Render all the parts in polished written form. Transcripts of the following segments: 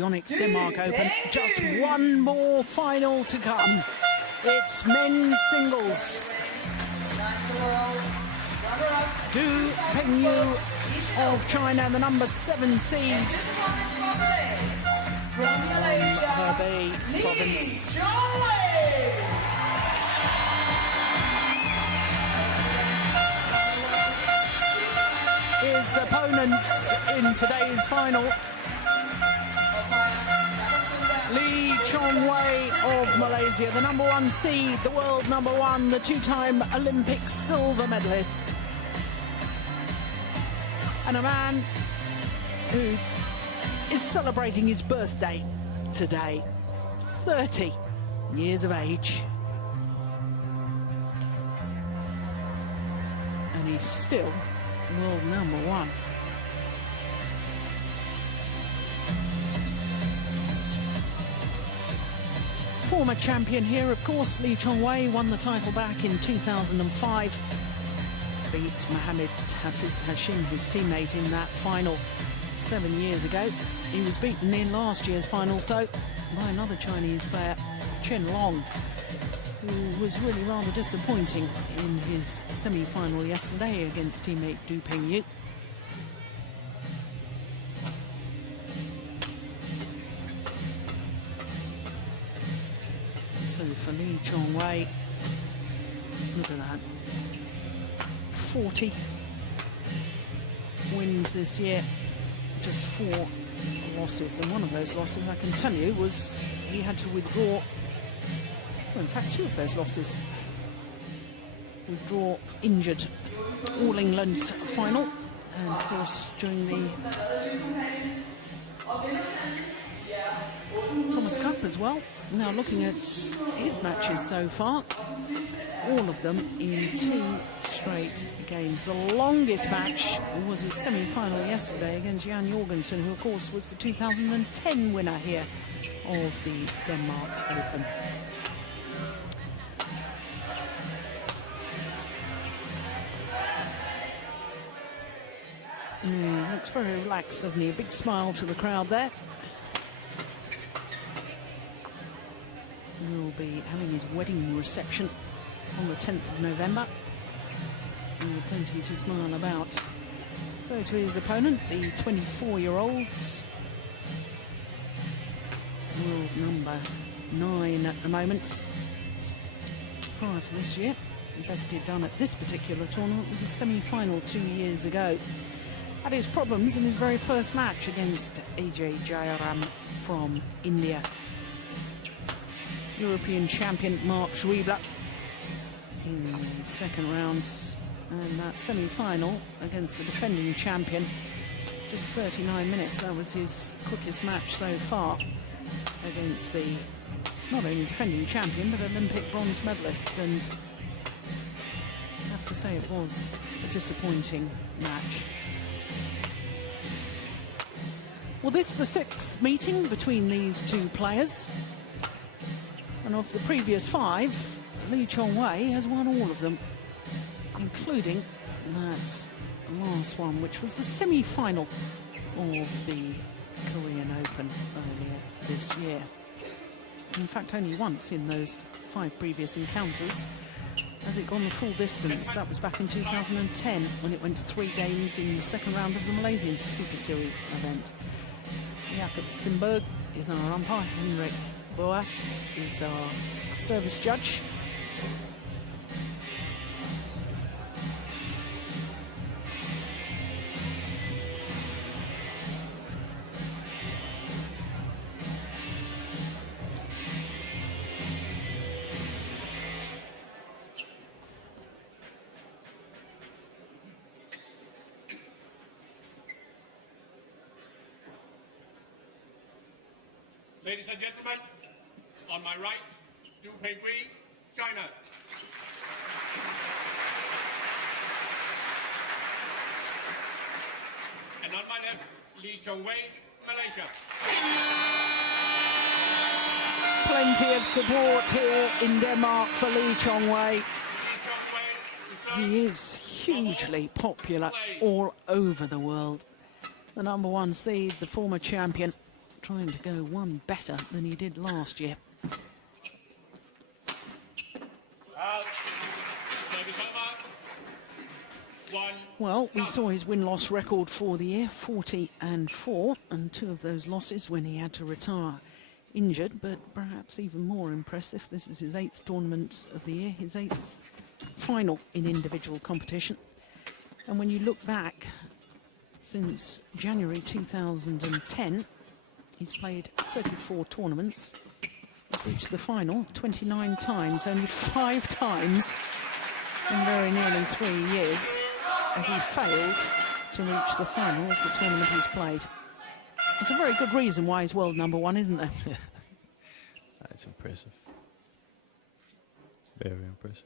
Yonex Denmark Open. Just one more final to come. It's men's singles. DuPengYu of China, the number 7 seed from Hebei province. His opponents in today's final, LeeChongWei of Malaysia, the number 1 seed, the world number 1, the 2-time Olympic silver medalist. And a man who is celebrating his birthday today, 30 years of age. And he's still world number 1. Former champion here, of course, LeeChongWei won the title back in 2005. Beat Mohammed Hafiz Hashim, his teammate, in that final 7 years ago. He was beaten in last year's final, though, by another Chinese player, Chen Long, who was really rather disappointing in his semi-final yesterday against teammate DuPengYu. So for LeeChongWei, look at that, 40 wins this year, just 4 losses, and one of those losses, I can tell you, was he had to withdraw. Well, in fact, 2 of those losses. Withdraw injured All England's final, and of course during the Thomas Cup as well. Now looking at his matches so far, all of them in 2 straight games. The longest match was his semi-final yesterday against Jan Jorgensen, who of course was the 2010 winner here of the Denmark Open. Looks very relaxed, doesn't he? A big smile to the crowd there. He'll be having his wedding reception on the 10th of November. And plenty to smile about. So to his opponent, the 24-year-olds. World number 9 at the moment. Prior to this year, the best he'd done at this particular tournament was a semi-final 2 years ago. Had his problems in his very first match against Ajay Jayaram from India. European champion Mark Schwiebler in the second round, and that semi-final against the defending champion, just 39 minutes. That was his quickest match so far against the not only defending champion but Olympic bronze medalist, and I have to say it was a disappointing match. Well, this is the 6th meeting between these 2 players, and of the previous 5, LeeChongWei has won all of them, including that last one, which was the semi-final of the Korean Open earlier this year. In fact, only once in those 5 previous encounters has it gone the full distance. That was back in 2010 when it went to 3 games in the second round of the Malaysian Super Series event. Jakob Simberg is our umpire. Henrik Boas is our service judge. Ladies and gentlemen, on my right, DuPengYu, China. And on my left, LeeChongWei, Malaysia. Plenty of support here in Denmark for LeeChongWei. He is hugely popular all over the world. The number 1 seed, the former champion, trying to go one better than he did last year. Well, we saw his win-loss record for the year, 40-4, and 2 of those losses when he had to retire injured, but perhaps even more impressive, this is his 8th tournament of the year, his 8th final in individual competition. And when you look back, since January 2010, he's played 34 tournaments, reached the final 29 times, only 5 times in very nearly 3 years, as he failed to reach the final of the tournament he's played. There's a very good reason why he's world #1, isn't there? That's impressive. Very impressive.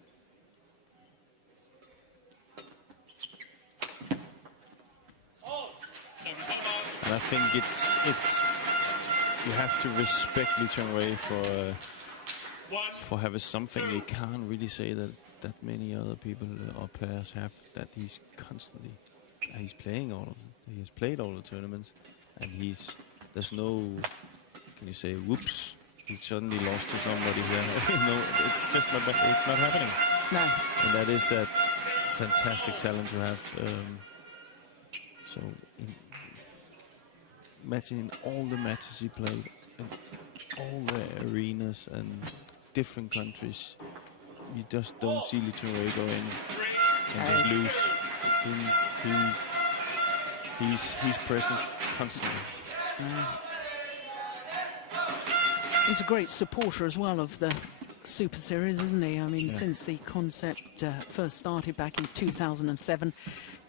And I think it's you have to respect LeeChongWei for having something they can't really say that many other people or players have, that he's playing all of them. He has played all the tournaments, and there's no, can you say, whoops, he suddenly lost to somebody here. No, it's just not that, it's not happening. No. And that is a fantastic talent to have. So imagine all the matches he played, in all the arenas and different countries, you just don't see LeeChongWei go in and just lose. He's present constantly. He's a great supporter as well of the Super Series, isn't he? I mean, since the concept first started back in 2007,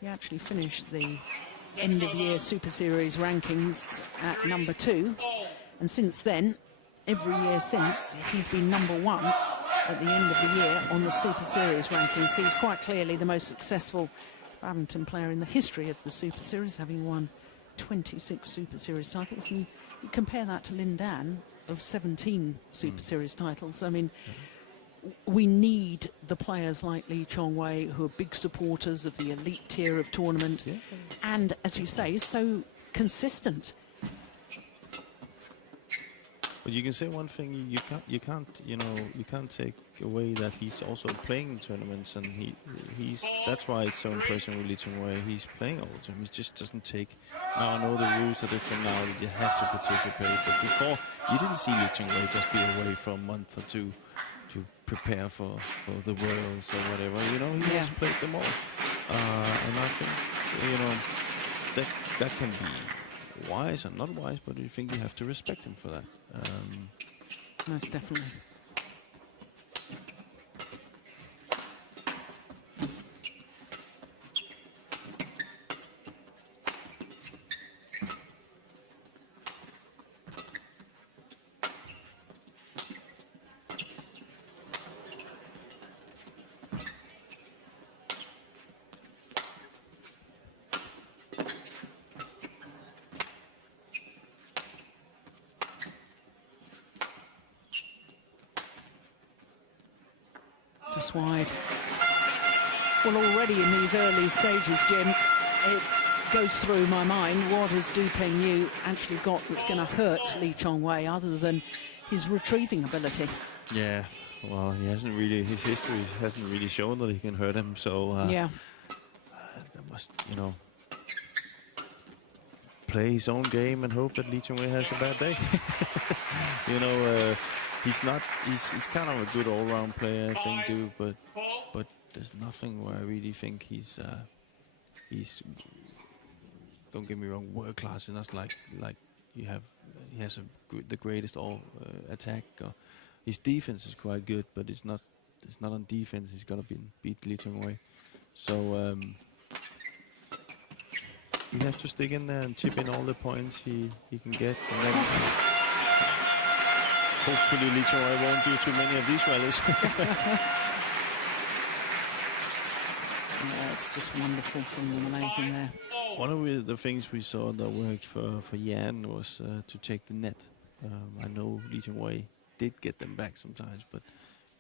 he actually finished the end-of-year Super Series rankings at #2. And since then, every year since, he's been #1 at the end of the year on the Super Series rankings. So he's quite clearly the most successful badminton player in the history of the Super Series, having won 26 Super Series titles. And you compare that to Lin Dan of 17 Super Series titles. I mean, we need the players like LeeChongWei, who are big supporters of the elite tier of tournament, and, as you say, so consistent. But you can say one thing: you can't take away that he's also playing in tournaments, and that's why it's so impressive with LeeChongWei. He's playing all the time. He just doesn't take. Now I know the rules are different now; that you have to participate. But before, you didn't see LeeChongWei just be away for a month or two to prepare for the Worlds or whatever. You know, he has played them all, and I think that can be wise and not wise, but I think you have to respect him for that. Most definitely. Just wide. Well, already in these early stages, Jim, it goes through my mind, what has DuPengYu actually got that's going to hurt LeeChongWei other than his retrieving ability? Yeah, well, his history hasn't really shown that he can hurt him, so that must, play his own game and hope that LeeChongWei has a bad day. He's kind of a good all-round player, I think, but there's nothing where I really think he's don't get me wrong, world class, and that's like he has the greatest attack. His defense is quite good, but it's not on defense. He's got to beat LeeChongWei. So he has to stick in there and chip in all the points he can get, and then hopefully LeeChongWei won't do too many of these rallies. Yeah, it's just wonderful from the Malays in there. One of the things we saw that worked for Jan was to take the net. I know LeeChongWei did get them back sometimes, but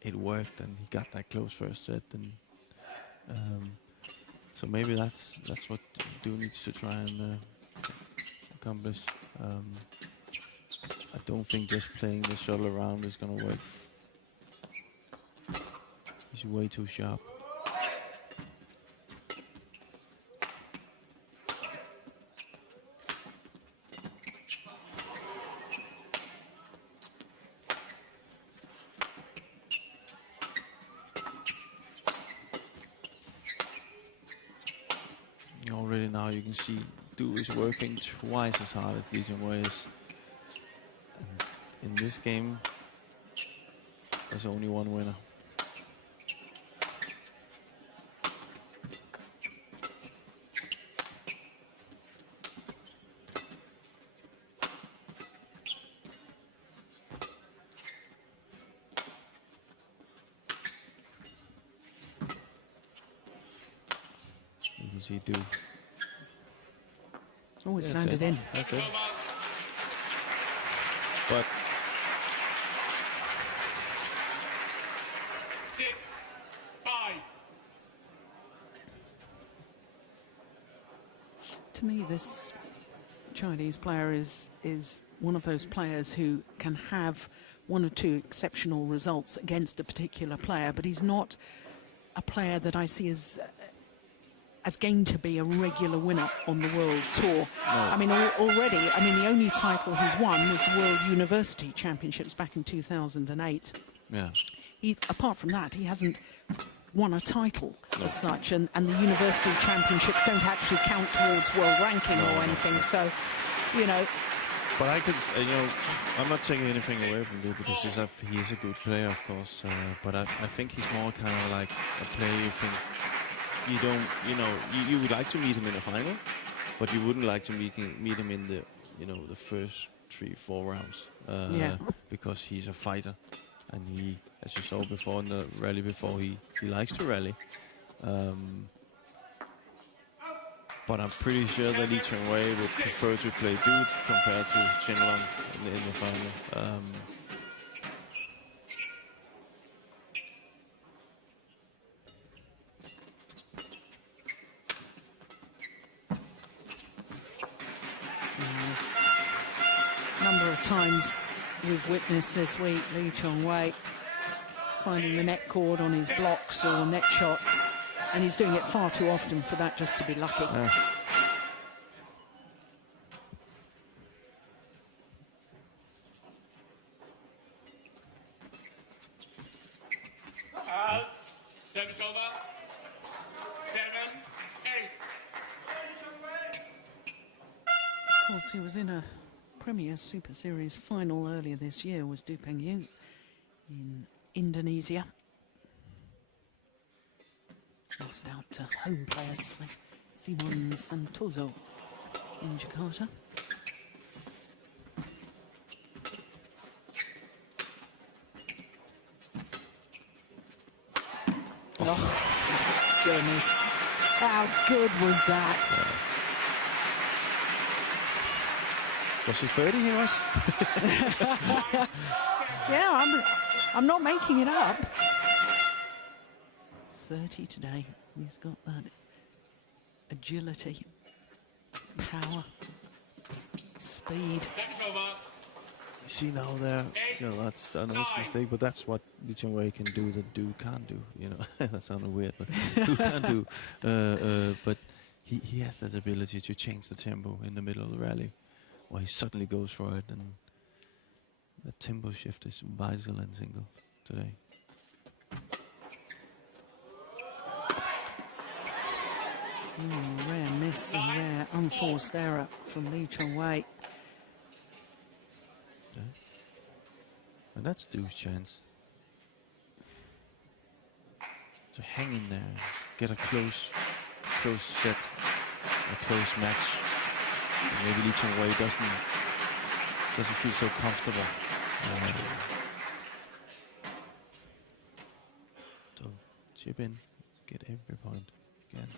it worked, and he got that close first set. And so maybe that's what Du needs to try and accomplish. don't think just playing the shuttle around is going to work. He's way too sharp. Already now you can see Du is working twice as hard as LeeChongWei is. And in this game, there's only one winner. You can see Du. Oh, it's landed in. That's it. But 6-5. To me, this Chinese player is one of those players who can have one or two exceptional results against a particular player, but he's not a player that I see as going to be a regular winner on the World Tour. No. I mean, already, the only title he's won was World University Championships back in 2008. yeah, Apart from that, he hasn't won a title as such, and the University Championships don't actually count towards world ranking or anything. So, you know. but I could, I'm not taking anything away from Du because he is a good player, of course. But I think he's more kind of like a player you think. You don't, you would like to meet him in a final, but you wouldn't like to meet him in the, the first 3-4 rounds. Because he's a fighter, and he, as you saw before in the rally before, he likes to rally. But I'm pretty sure that LeeChongWei would prefer to play Du compared to Chen Long in the final. Number of times we've witnessed this week LeeChongWei finding the net cord on his blocks or net shots, and he's doing it far too often for that just to be lucky. Service over. 7-8. Of course, he was in a Premier Super Series final earlier this year, was DuPengYu in Indonesia. Lost out to home players like Simon Santoso in Jakarta. Oh, goodness. How good was that? Was he 30? He was. Yeah, I'm not making it up. 30 today. He's got that agility, power, speed. Service over. You see now there, that's an honest mistake, but that's what LeeChongWei can do that Du can't do. That sounded weird, but Du can't do. But he has that ability to change the tempo in the middle of the rally. Well, he suddenly goes for it, and the tempo shift is vital in single today. Rare miss and rare unforced error from LeeChongWei. Yeah. And that's Du's chance to hang in there, get a close set, a close match. And maybe LeeChongWei doesn't feel so comfortable. So chip in, get every point again.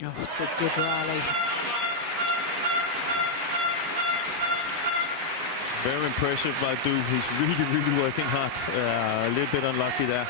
Oh, it's a good rally. Very impressive by Du. He's really working hard. A little bit unlucky there.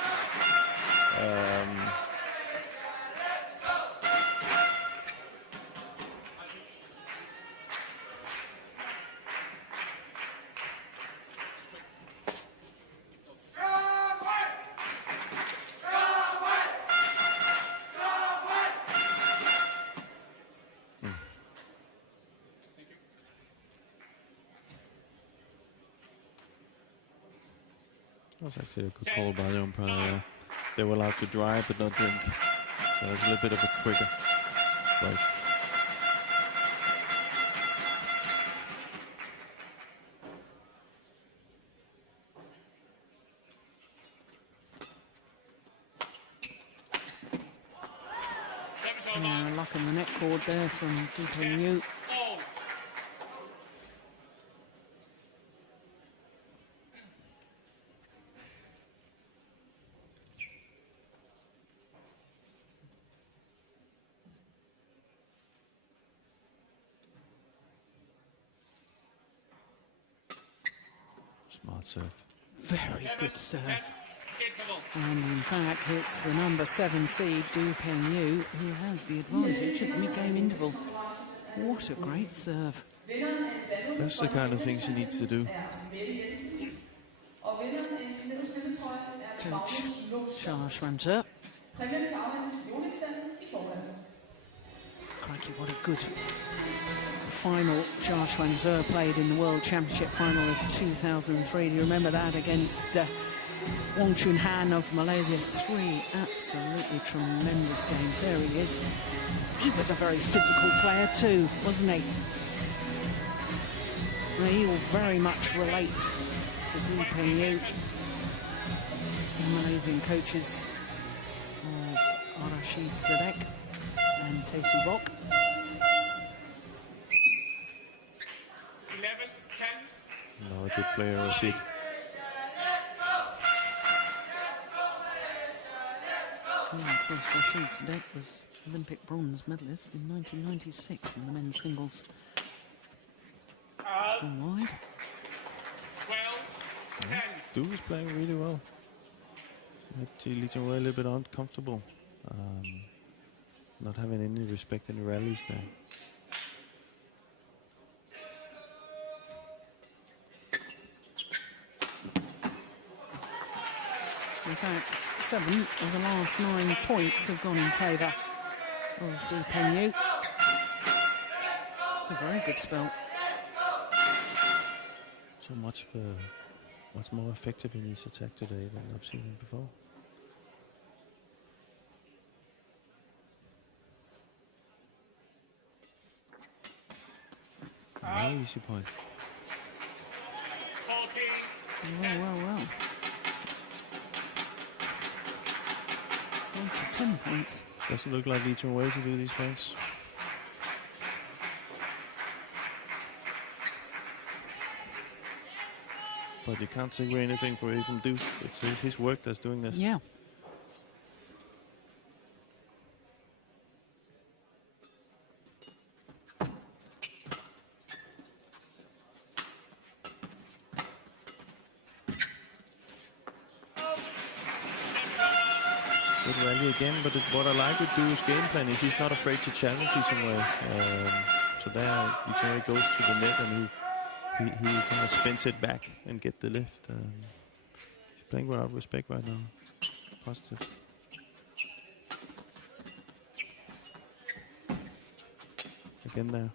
That was actually a good call by the umpire. They were allowed to drive but not drink. So it's a little bit of a quicker break. Luck in the net cord there from DuPengYu. Smart serve. Very good serve. And in fact, it's the number 7 seed, DuPengYu, who has the advantage at the mid-game interval. What a great serve. That's the kind of things he needs to do. Coach Charles. Crikey, what a good final Charles Schwanzer played in the World Championship final of 2003. Do you remember that against Wong Chun Han of Malaysia? 3 absolutely tremendous games. There he is. He was a very physical player too, wasn't he? He will very much relate to DuPengYu. The Malaysian coaches Rashid Sadek and Taesu Bok. 11-10. Another good player, Rashid. Of course, Rashid Sadek was Olympic bronze medalist in 1996 in the men's singles. It's gone wide. 12-10. Du is playing really well. LeeChongWei a little bit uncomfortable. Not having any respect in the rallies there. In fact, 7 of the last 9 points have gone in favour of DuPengYu. It's a very good spell. So much more effective in his attack today than I've seen him before. No easy point. 14. Well. 10 points. Doesn't look like LeeChongWei to do these points. But you can't take away anything away from Du. It's his work that's doing this. Yeah. Good rally again, but what I like with Du's game plan is he's not afraid to challenge LeeChongWei. So there, LeeChongWei goes to the net and he kind of spins it back and get the lift. He's playing without respect right now. Positive. Again there.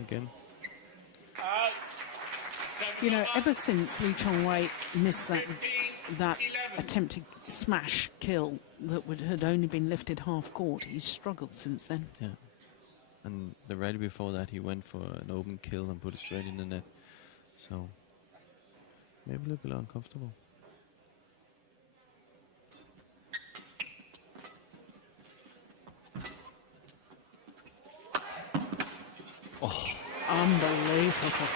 Again. You know, ever since LeeChongWei missed that attempted smash kill that had only been lifted half court, he's struggled since then. Yeah. And the rally before that, he went for an open kill and put it straight in the net. So, maybe a little bit uncomfortable. Oh, unbelievable.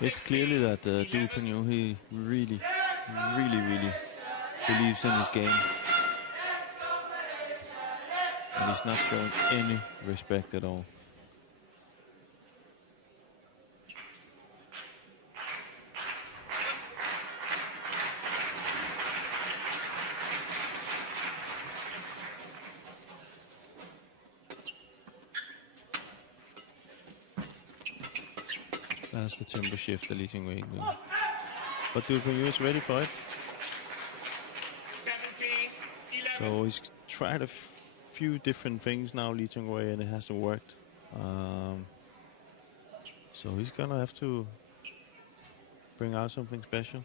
It's clearly that DuPengYu, he really believes in his game. And he's not showing any respect at all. That's the tempo shift that LeeChongWei doing. But DuPengYu is ready for it. 17-11. So he's tried a few different things now, LeeChongWei, and it hasn't worked. So he's gonna have to bring out something special.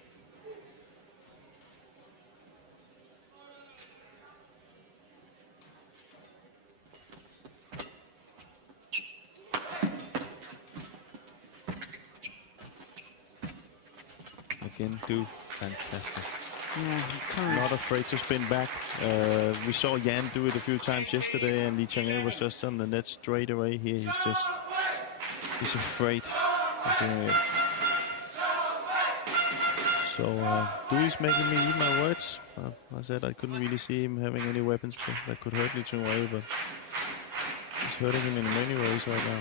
Again, fantastic. Yeah, Not afraid to spin back. We saw Jan do it a few times yesterday, and LeeChongWei was just on the net straight away. Here he's afraid of doing it. So Dui's making me eat my words. I said I couldn't really see him having any weapons that could hurt LeeChongWei, but he's hurting him in many ways right now.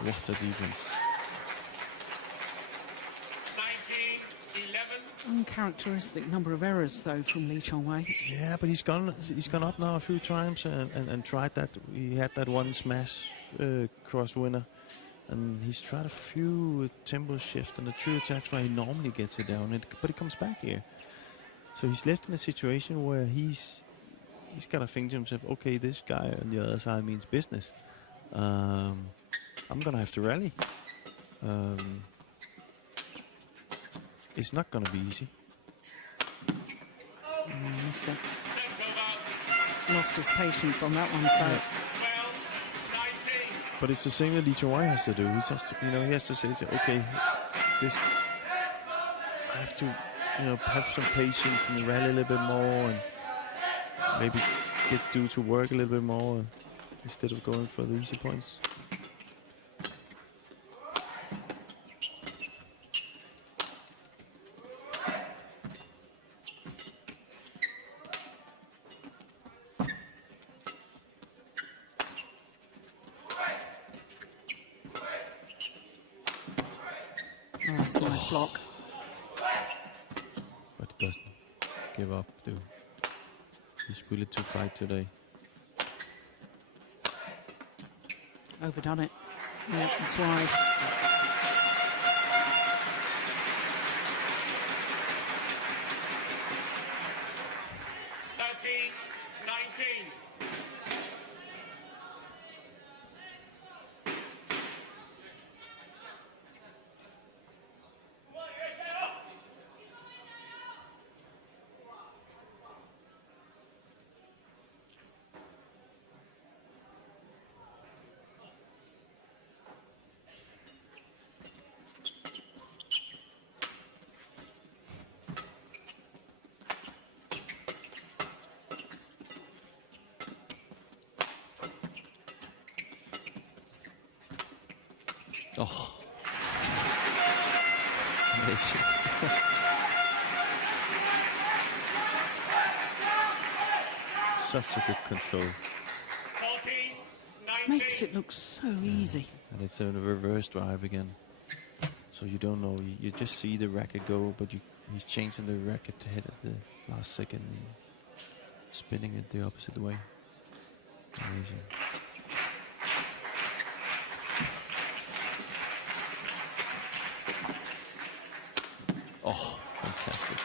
What a defense. 19-11. uncharacteristic number of errors though from LeeChongWei. Yeah, but he's gone up now a few times and tried that. He had that one smash cross winner, and he's tried a few tempo shifts and the true attacks where he normally gets it down, but he comes back here. So he's left in a situation where he's got to think to himself, okay, this guy on the other side means business. I'm gonna have to rally. It's not gonna be easy. Missed it. Lost his patience on that one, so. But it's the same that LeeChongWei has to do. He has to, he has to say, okay, this. I have to, have some patience and rally a little bit more, and maybe get Du to work a little bit more instead of going for the easy points. Oh, that's a nice block. But he doesn't give up, Du. He's willing to fight today. Overdone it. Yeah, it's wide. Oh. Amazing. Such a good control. 14-19. Makes it look so easy. And it's a reverse drive again. So you don't know, you just see the racket go, but he's changing the racket to hit at the last second, spinning it the opposite way. Amazing. Oh, fantastic.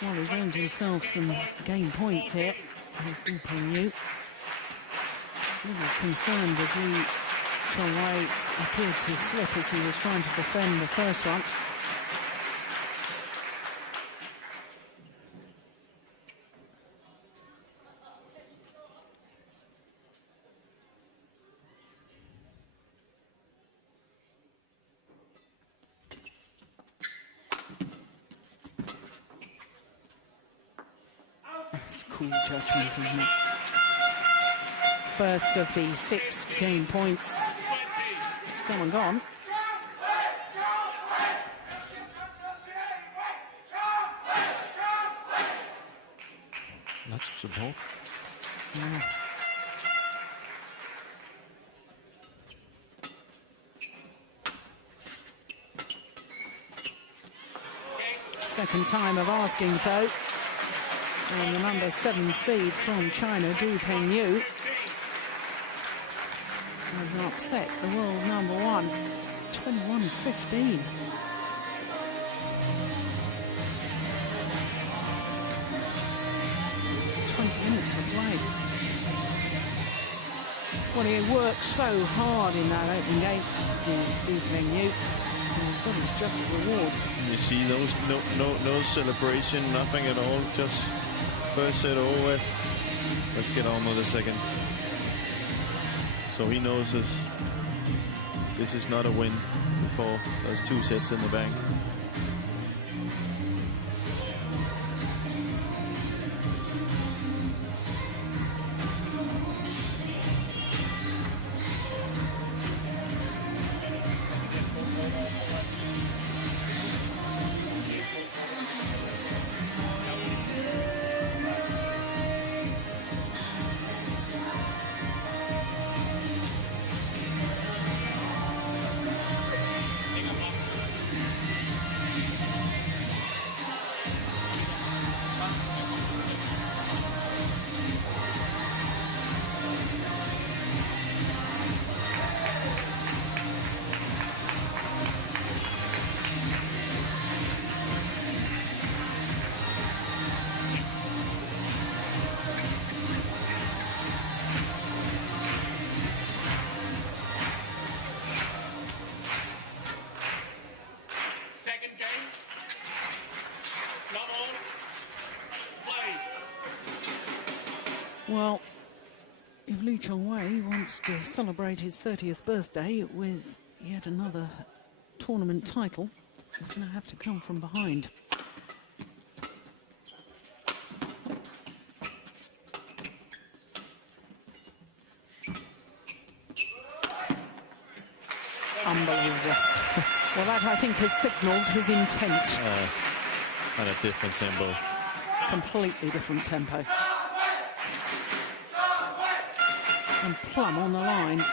Well, he's earned himself some game points here. He's DuPengYu. A little concerned as LeeChongWei appeared to slip as he was trying to defend the first one. cool judgment, isn't it? First of the 6 game points. It's come and gone. Lots of support. Yeah. Second time of asking, though. And the number 7 seed from China, DuPengYu, has upset the world number 1, 21-15. Minutes of play. Well, he worked so hard in that opening game, DuPengYu. He's got his just rewards. You see those no celebration, nothing at all. Just first set over with. Let's get on with the second. So he knows this is not a win before there's 2 sets in the bank. Well, if LeeChongWei wants to celebrate his 30th birthday with yet another tournament title, he's going to have to come from behind. Unbelievable. Well, that, I think, has signalled his intent. And a different tempo. Completely different tempo. And plumb on the line.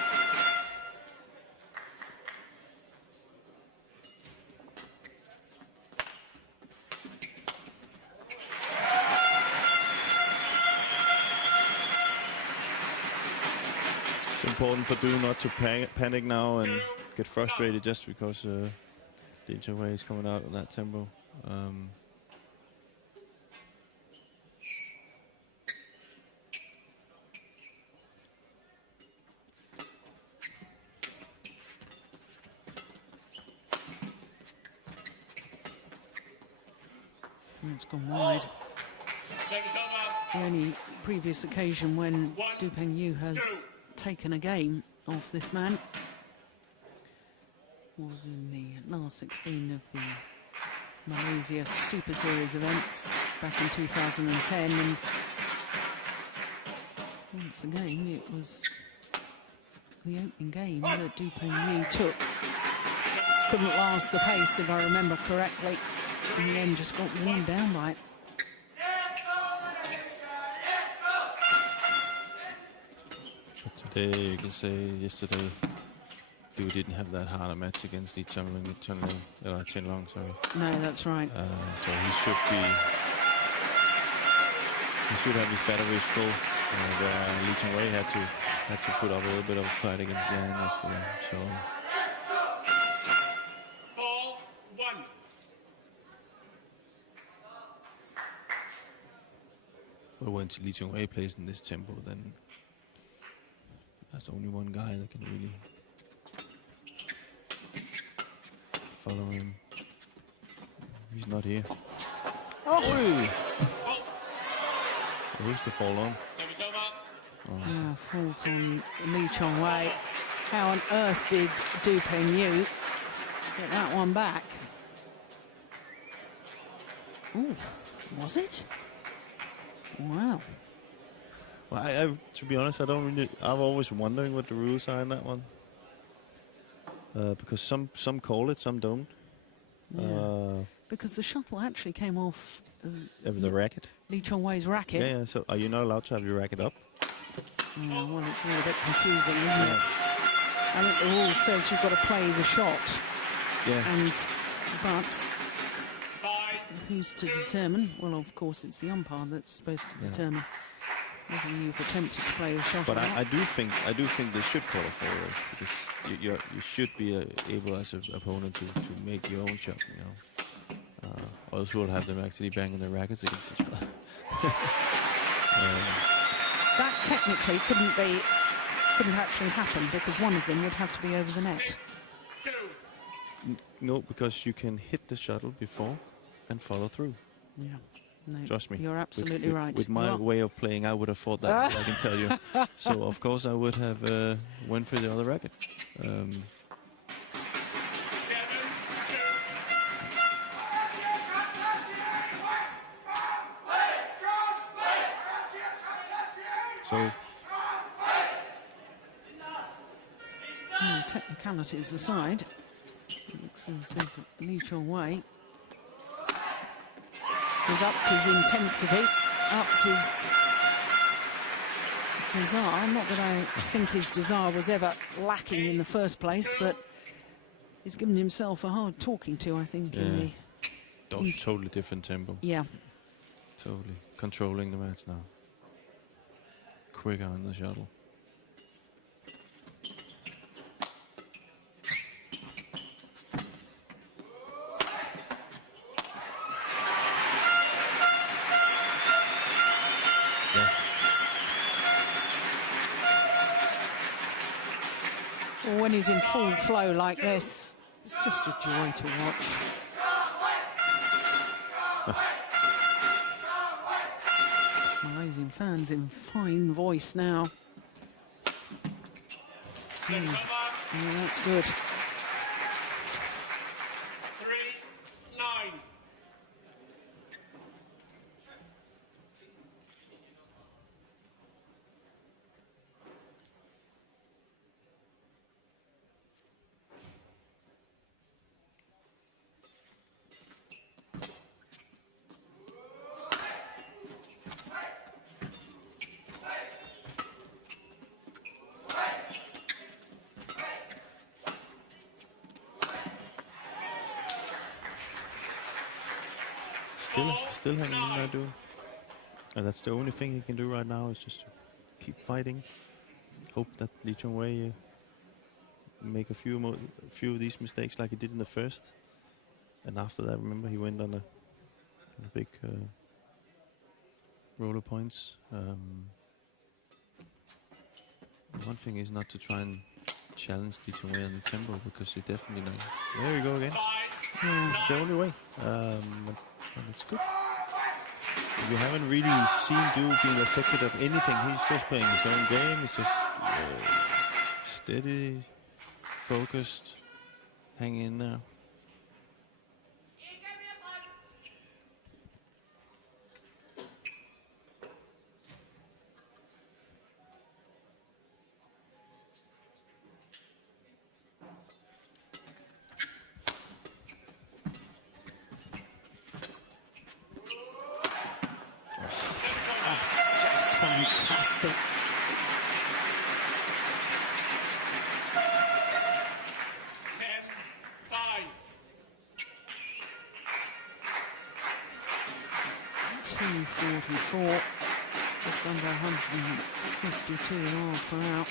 It's important for Du not to panic now and get frustrated just because LeeChongWei is coming out on that tempo. It's gone wide. The only previous occasion when DuPengYu has taken a game off this man was in the last 16 of the Malaysia Super Series events back in 2010, and once again it was the opening game that DuPengYu took. Couldn't last the pace, if I remember correctly. In the end, just got worn down by it. But today, you can say yesterday, Du didn't have that hard a match against Qianlong, sorry. No, that's right. So he should have his batteries full. LeeChongWei had to put up a little bit of a fight against Yang yesterday. So. But when LeeChongWei plays in this tempo, then there's only one guy that can really follow him. He's not here. Oh! Who's the fall on? Yeah, fault on LeeChongWei. How on earth did DuPengYu get that one back? Ooh, was it? Wow. To be honest, I don't really. I'm always wondering what the rules are in that one. Because some call it, some don't. Yeah. Because the shuttle actually came off the racket. LeeChongWei's racket. Yeah. So are you not allowed to have your racket up? Oh, well, it's really a bit confusing, isn't it? I think the rule says you've got to play the shot. Yeah. But who's to determine? Well, of course, it's the umpire that's supposed to determine whether you've attempted to play the shot. But or not. I do think they should call it forward, because you should be able as an opponent to make your own shot. You know, or else we'll have them actually banging their rackets against each other. That technically couldn't actually happen, because one of them would have to be over the net. No, because you can hit the shuttle before and follow through. Yeah. No, trust me. You're absolutely right. With my way of playing, I would have thought that, I can tell you. So, of course, I would have went for the other racket. So, technicalities aside, it looks as if LeeChongWei has upped his intensity, upped his desire. Not that I think his desire was ever lacking in the first place, but he's given himself a hard talking to, I think, in the... Totally different tempo. Yeah. Totally. Controlling the match now. Quicker on the shuttle. When he's in full flow like this, it's just a joy to watch. Malaysian fans in fine voice now. Yeah, that's good. 3-9. Still hanging in there, dude. And that's the only thing he can do right now, is just to keep fighting. Hope that LeeChongWei make a few of these mistakes like he did in the first. And after that, remember, he went on a big roller points. One thing is not to try and challenge LeeChongWei on the tempo, because you definitely know. There we go again. It's the only way. And it's good. You haven't really seen Du being affected of anything. He's just playing his own game. He's just steady, focused, hanging in there. Fantastic. .244, just under 152 miles per hour.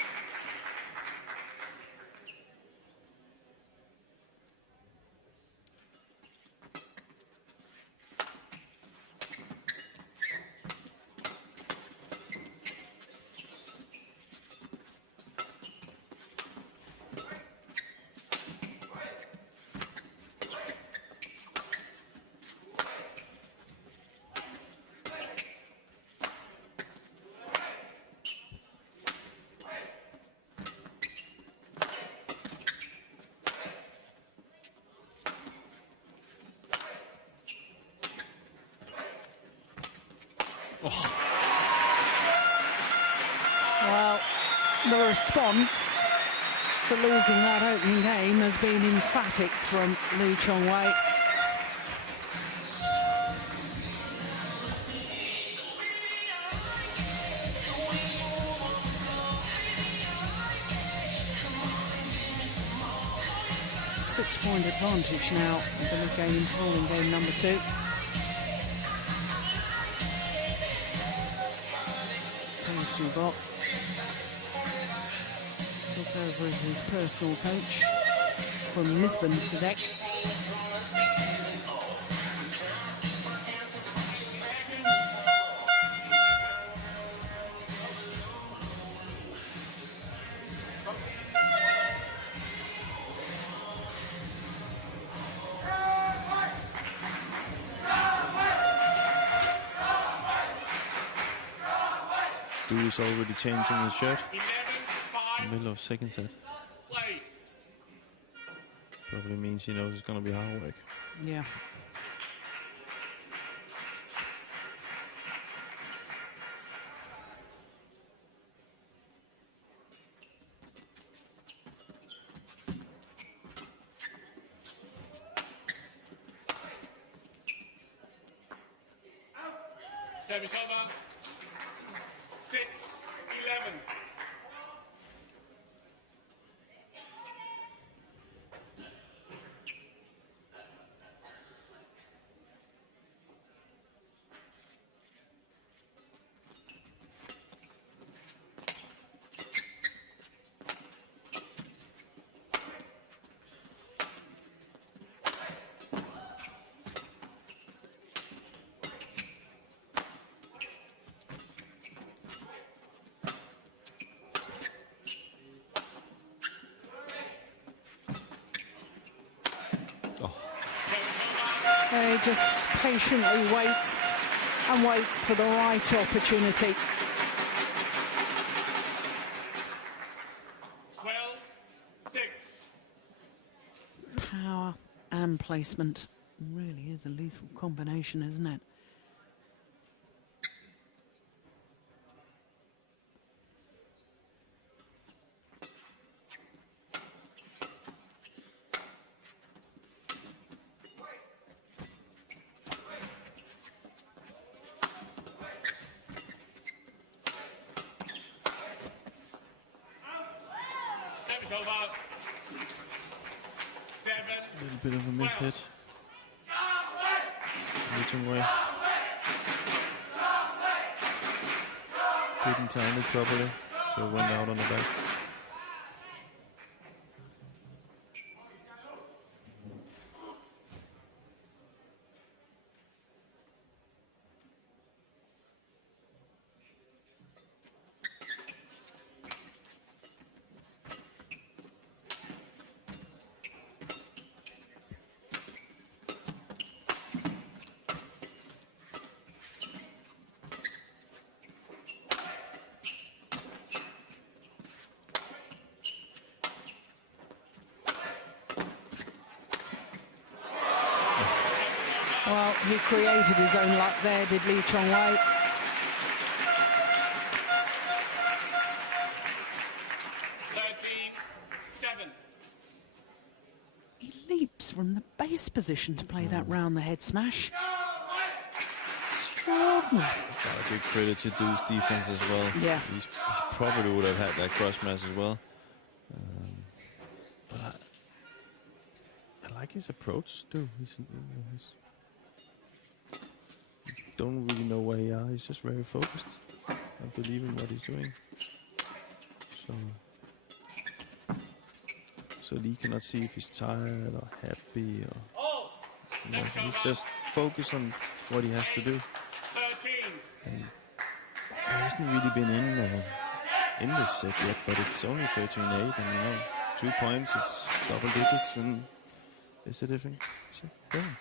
Well, the response to losing that opening game has been emphatic from LeeChongWei. Six-point advantage now. I'm going to gain ball in game number 2. Subok took over as his personal coach from Lisbon to deck. Is already changing his shirt in the middle of second set. Probably means he knows it's going to be hard work. Yeah. Service over. 6-11. He just patiently waits and waits for the right opportunity. 12-6. Power and placement really is a lethal combination, isn't it? A little bit of a miss hit. LeeChongWei didn't time it properly, so it went out on the back. Well, he created his own luck there, did LeeChongWei. He leaps from the base position to play that round the head smash. Extraordinary. Got a good credit to Du's defense as well. Yeah. He probably would have had that cross smash as well. But I like his approach too. He's don't really know where he is. He's just very focused. I believe in what he's doing. So Lee cannot see if he's tired or happy or. You know, he's just focused on what he has to do. And he hasn't really been in this set yet, but it's only 13-8, and you know, 2 points, it's double digits, and it's a different game.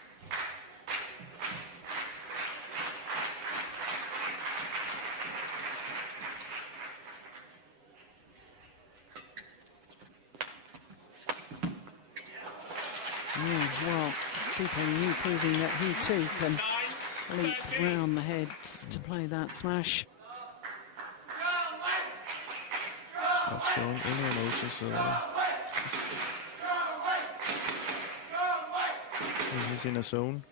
Well, DuPengYu proving that he too can leap round the heads to play that smash. Not showing any emotion, so he's in a zone.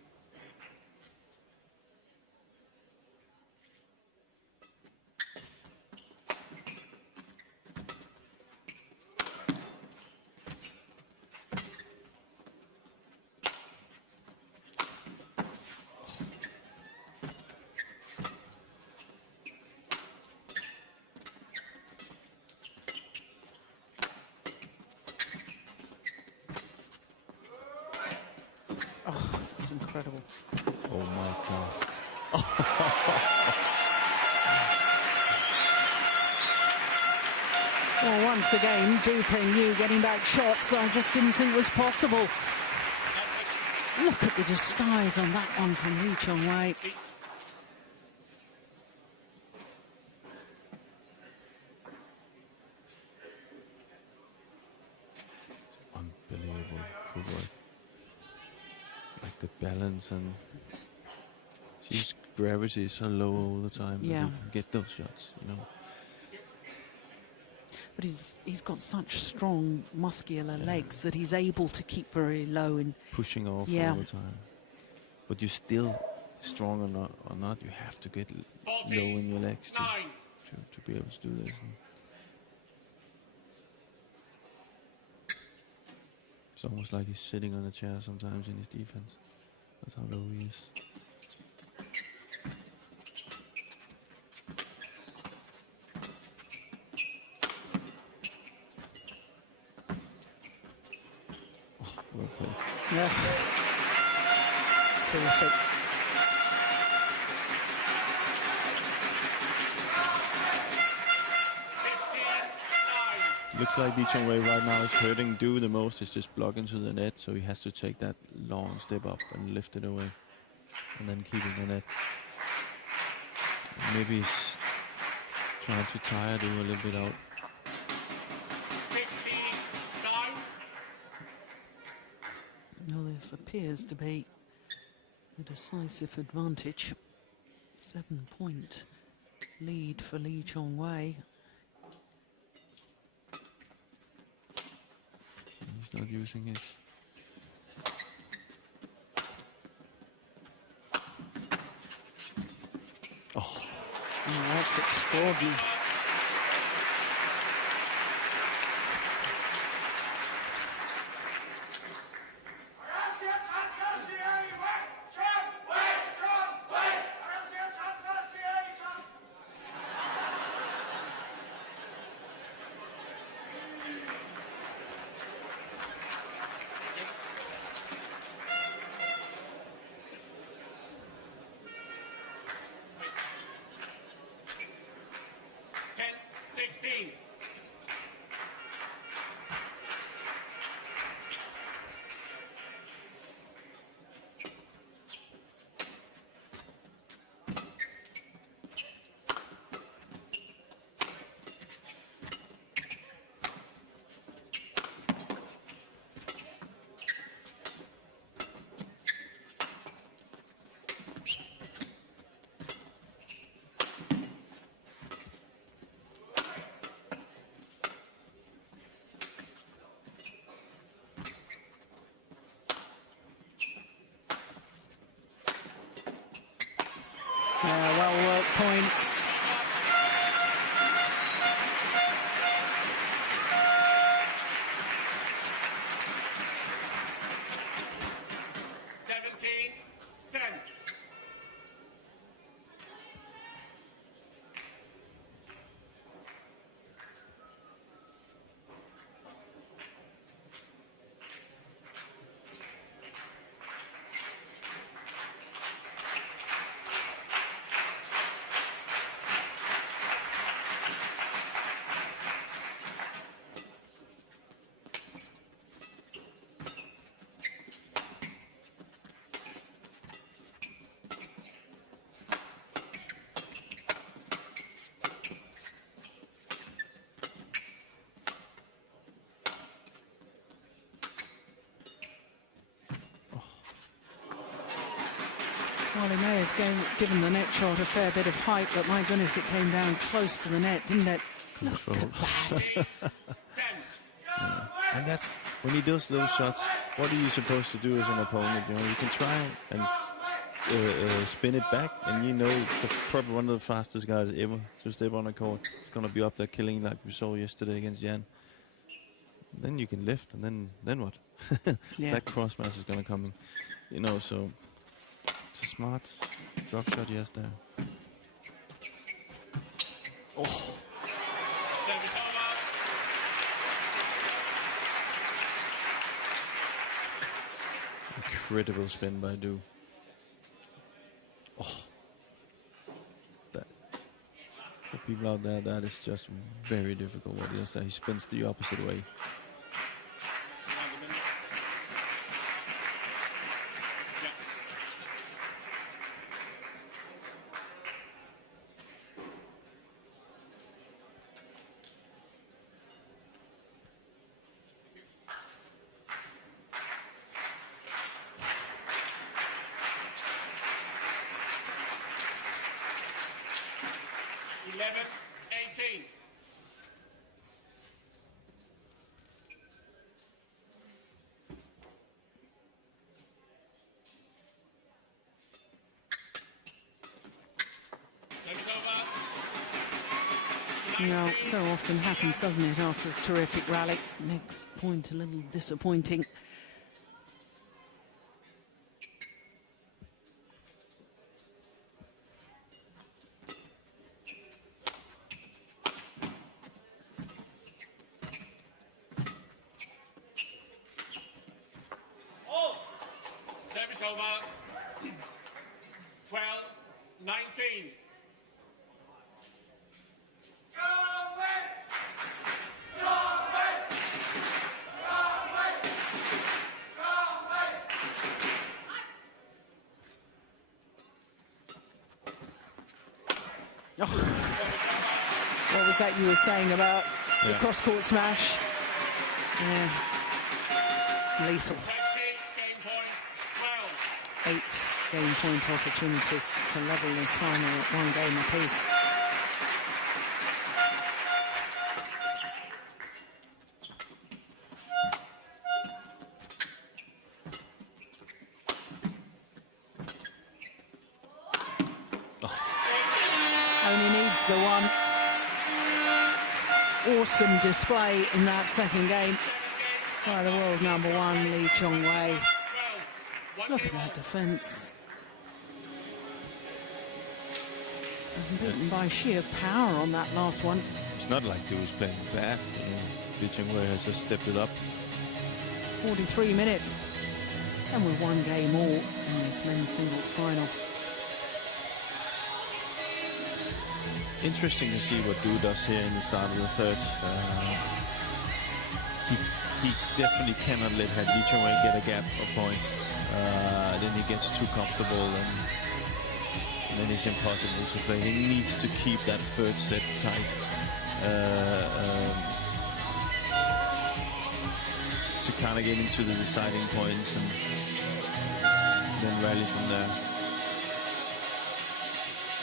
Oh, it's incredible. Oh my God. Well, once again, DuPengYu getting back shots I just didn't think was possible. Look at the disguise on that one from LeeChongWei. Unbelievable footwork. Like the balance, and his gravity is so low all the time. Yeah. That he can get those shots, you know. But he's got such strong, muscular legs that he's able to keep very low and Pushing off all the time. But you're still strong or not, you have to get low in your legs to be able to do this. It's almost like he's sitting on a chair sometimes in his defense. That's how low he is. Oh, well played. yeah. Terrific. Looks like LeeChongWei right now is hurting Du the most. Is just blocking to the net, so he has to take that long step up and lift it away, and then keeping the net. Maybe he's trying to tire Du a little bit out. 69. Well, this appears to be a decisive advantage. 7-point lead for LeeChongWei. He's not using his. Oh, that's extraordinary. Yeah, well worked points. Well, he may have given the net shot a fair bit of height, but my goodness, it came down close to the net, didn't it? control. Bad. And that's when he does those shots. What are you supposed to do as an opponent? You know, you can try and spin it back, and you know probably one of the fastest guys ever to step on a court. It's gonna be up there killing like we saw yesterday against Jan. Then you can lift, and then what? Yeah. That cross match is gonna come in, you know. So it's a smart drop shot he has there. Oh. Incredible spin by Du. Oh. That, for people out there, that is just very difficult what he does there. He spins the opposite way. You know, so often happens, doesn't it, after a terrific rally? Next point a little disappointing. Service over. 12-19. Oh. What was that you were saying about the cross-court smash? Yeah. Lethal. 8 game point opportunities to level this final at 1 game apiece. Only needs the one. Awesome display in that second game by the world number 1, LeeChongWei. Look at that defense. Beaten by sheer power on that last one. It's not like he was playing bad. LeeChongWei has just stepped it up. 43 minutes. And with 1 game more in this men's singles final. Interesting to see what Du does here in the start of the third. He definitely cannot let LeeChongWei get a gap of points. Then he gets too comfortable, and then it's impossible to play. He needs to keep that third set tight to kind of get into the deciding points and then rally from there.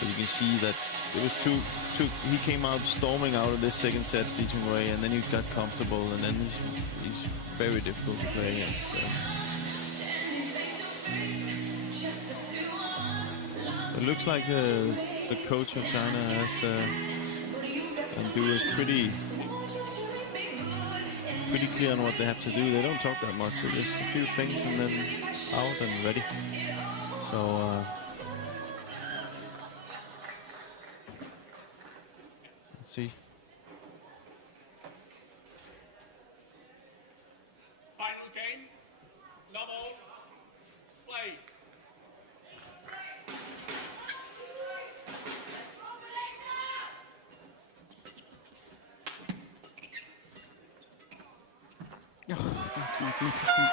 But you can see that it was too. He came out storming out of this second set, LeeChongWei, and then he got comfortable, and then he's very difficult to play against. It looks like the coach of China has and Du is pretty clear on what they have to do. They don't talk that much, so just a few things and then out and ready. So let's see. Final game. Level. Play. Oh, that's magnificent.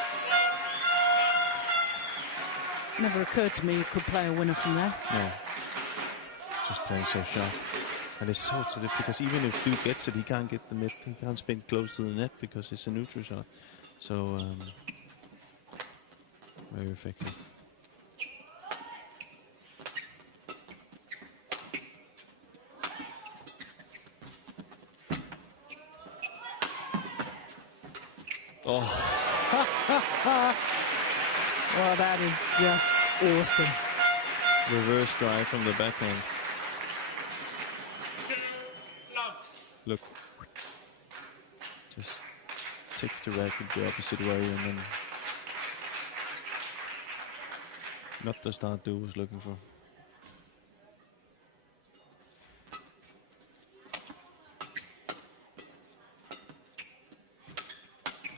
Never occurred to me you could play a winner from there. No. Just playing so sharp. And it's so difficult because even if Du gets it, he can't get the net. He can't spin close to the net because it's a neutral shot. So, very effective. Oh, Well, that is just awesome. reverse drive from the backhand. 2-love. Look. Just takes the racket the opposite way and then not the start Du was looking for.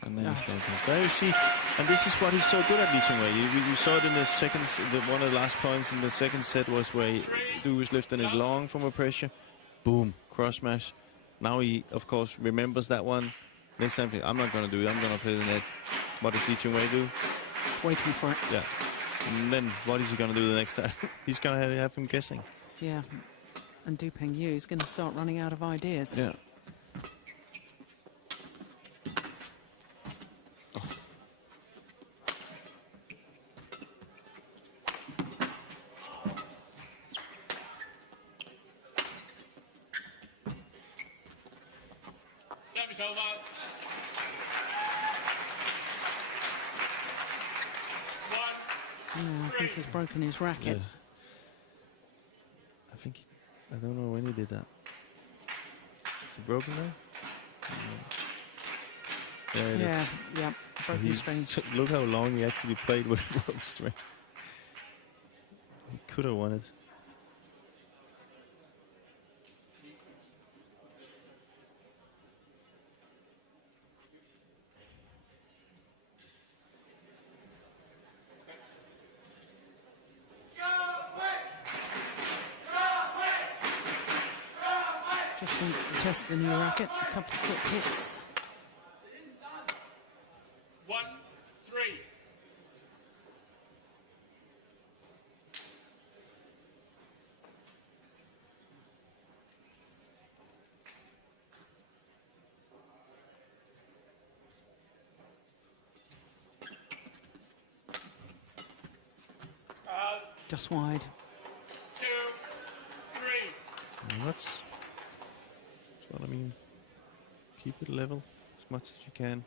And then he's taking. There you see, and this is what he's so good at, LeeChongWei. You saw it in the second, one of the last points in the second set was where Du was lifting it long from a pressure. Boom, cross smash. Now he, of course, remembers that one. Next time, I'm not going to do it. I'm going to play the net. What does LeeChongWei do? Waiting for it. Yeah. And then what is he going to do the next time? He's going to have him guessing. Yeah. And DuPengYu is going to start running out of ideas. Yeah. Service over. Yeah, I think he's broken his racket. Yeah. I don't know when he did that. Is it broken now? Yeah, it Yeah, is. yeah, broken strings. Look how long he actually played with a broken string. He could have won it. Just wants to test the new racket. A couple of quick hits. 1-3. Just wide. 2-3. And that's what I mean. Keep it level as much as you can.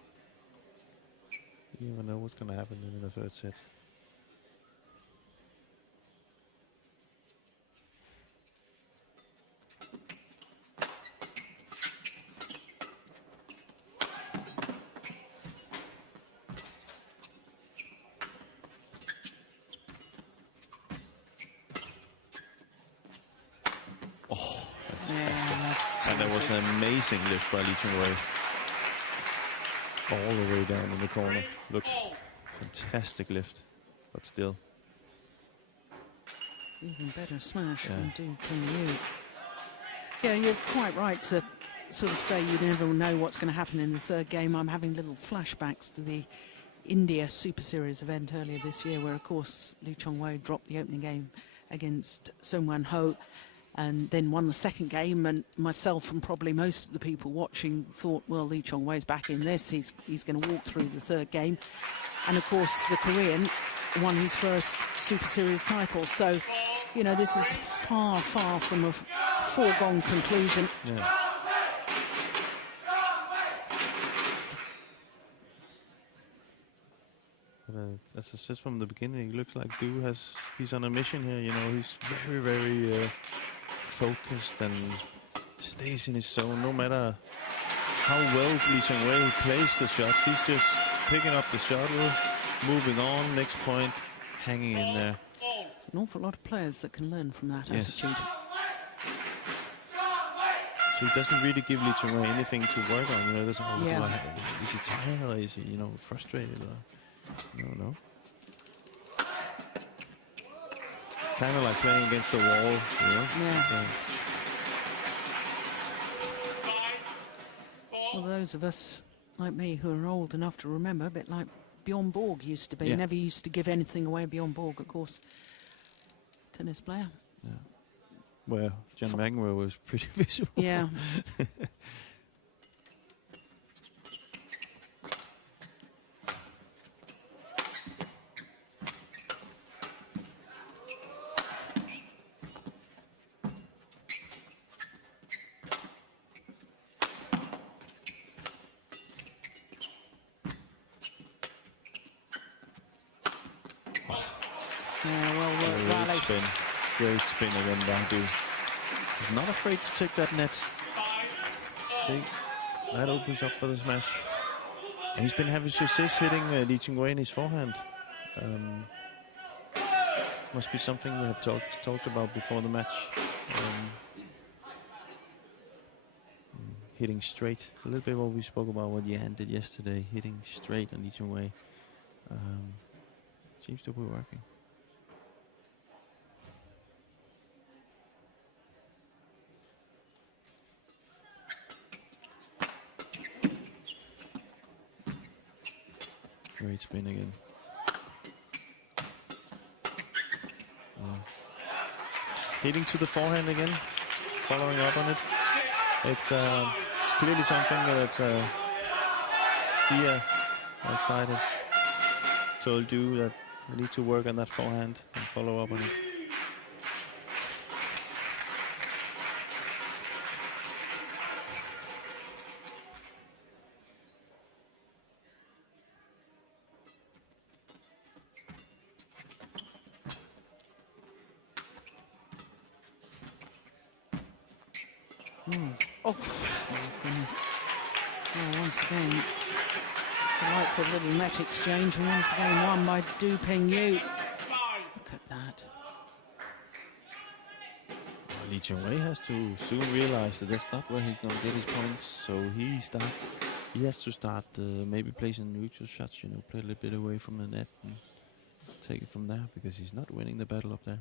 You never know what's going to happen in the third set. And there was an amazing lift by LeeChongWei. All the way down in the corner. Look, fantastic lift, but still. Even better smash from DuPengYu. Yeah, you're quite right to sort of say you never know what's going to happen in the third game. I'm having little flashbacks to the India Super Series event earlier this year, where, of course, LeeChongWei dropped the opening game against Seung-Wan Ho and then won the second game, and myself and probably most of the people watching thought, well, LeeChongWei's back in this, he's going to walk through the third game. And of course the Korean won his first Super Series title, so you know, this is far from a foregone conclusion. Yeah. But, as I said from the beginning, it looks like he's on a mission here. You know, he's very focused and stays in his zone. No matter how well LeeChongWei plays the shots, he's just picking up the shuttle, moving on, next point, hanging in there. There's an awful lot of players that can learn from that attitude. So he doesn't really give LeeChongWei anything to work on. You know, doesn't. Is he tired or is he, you know, frustrated? Or no. Kind of like playing against the wall, you know. Yeah. So. Well, those of us like me who are old enough to remember, a bit like Bjorn Borg used to be. Yeah. Never used to give anything away. Bjorn Borg, of course, tennis player. Yeah. Where John McEnroe was pretty visible. Yeah. Great spin again by Du. He's not afraid to take that net. See, that opens up for the smash. And he's been having success hitting LeeChongWei in his forehand. Must be something we have talked about before the match. Hitting straight. A little bit what we spoke about what Jan did yesterday. Hitting straight on LeeChongWei. Seems to be working. Great spin again. Hitting to the forehand again, following up on it. It's clearly something that Sia outside has told you that we need to work on that forehand and follow up on it. Oh, my goodness. Oh, once again, delightful little net exchange, and once again won by DuPengYu. Look at that. LeeChongWei has to soon realize that that's not where he's going to get his points, so he has to start maybe placing neutral shots, you know, play a little bit away from the net and take it from there, because he's not winning the battle up there.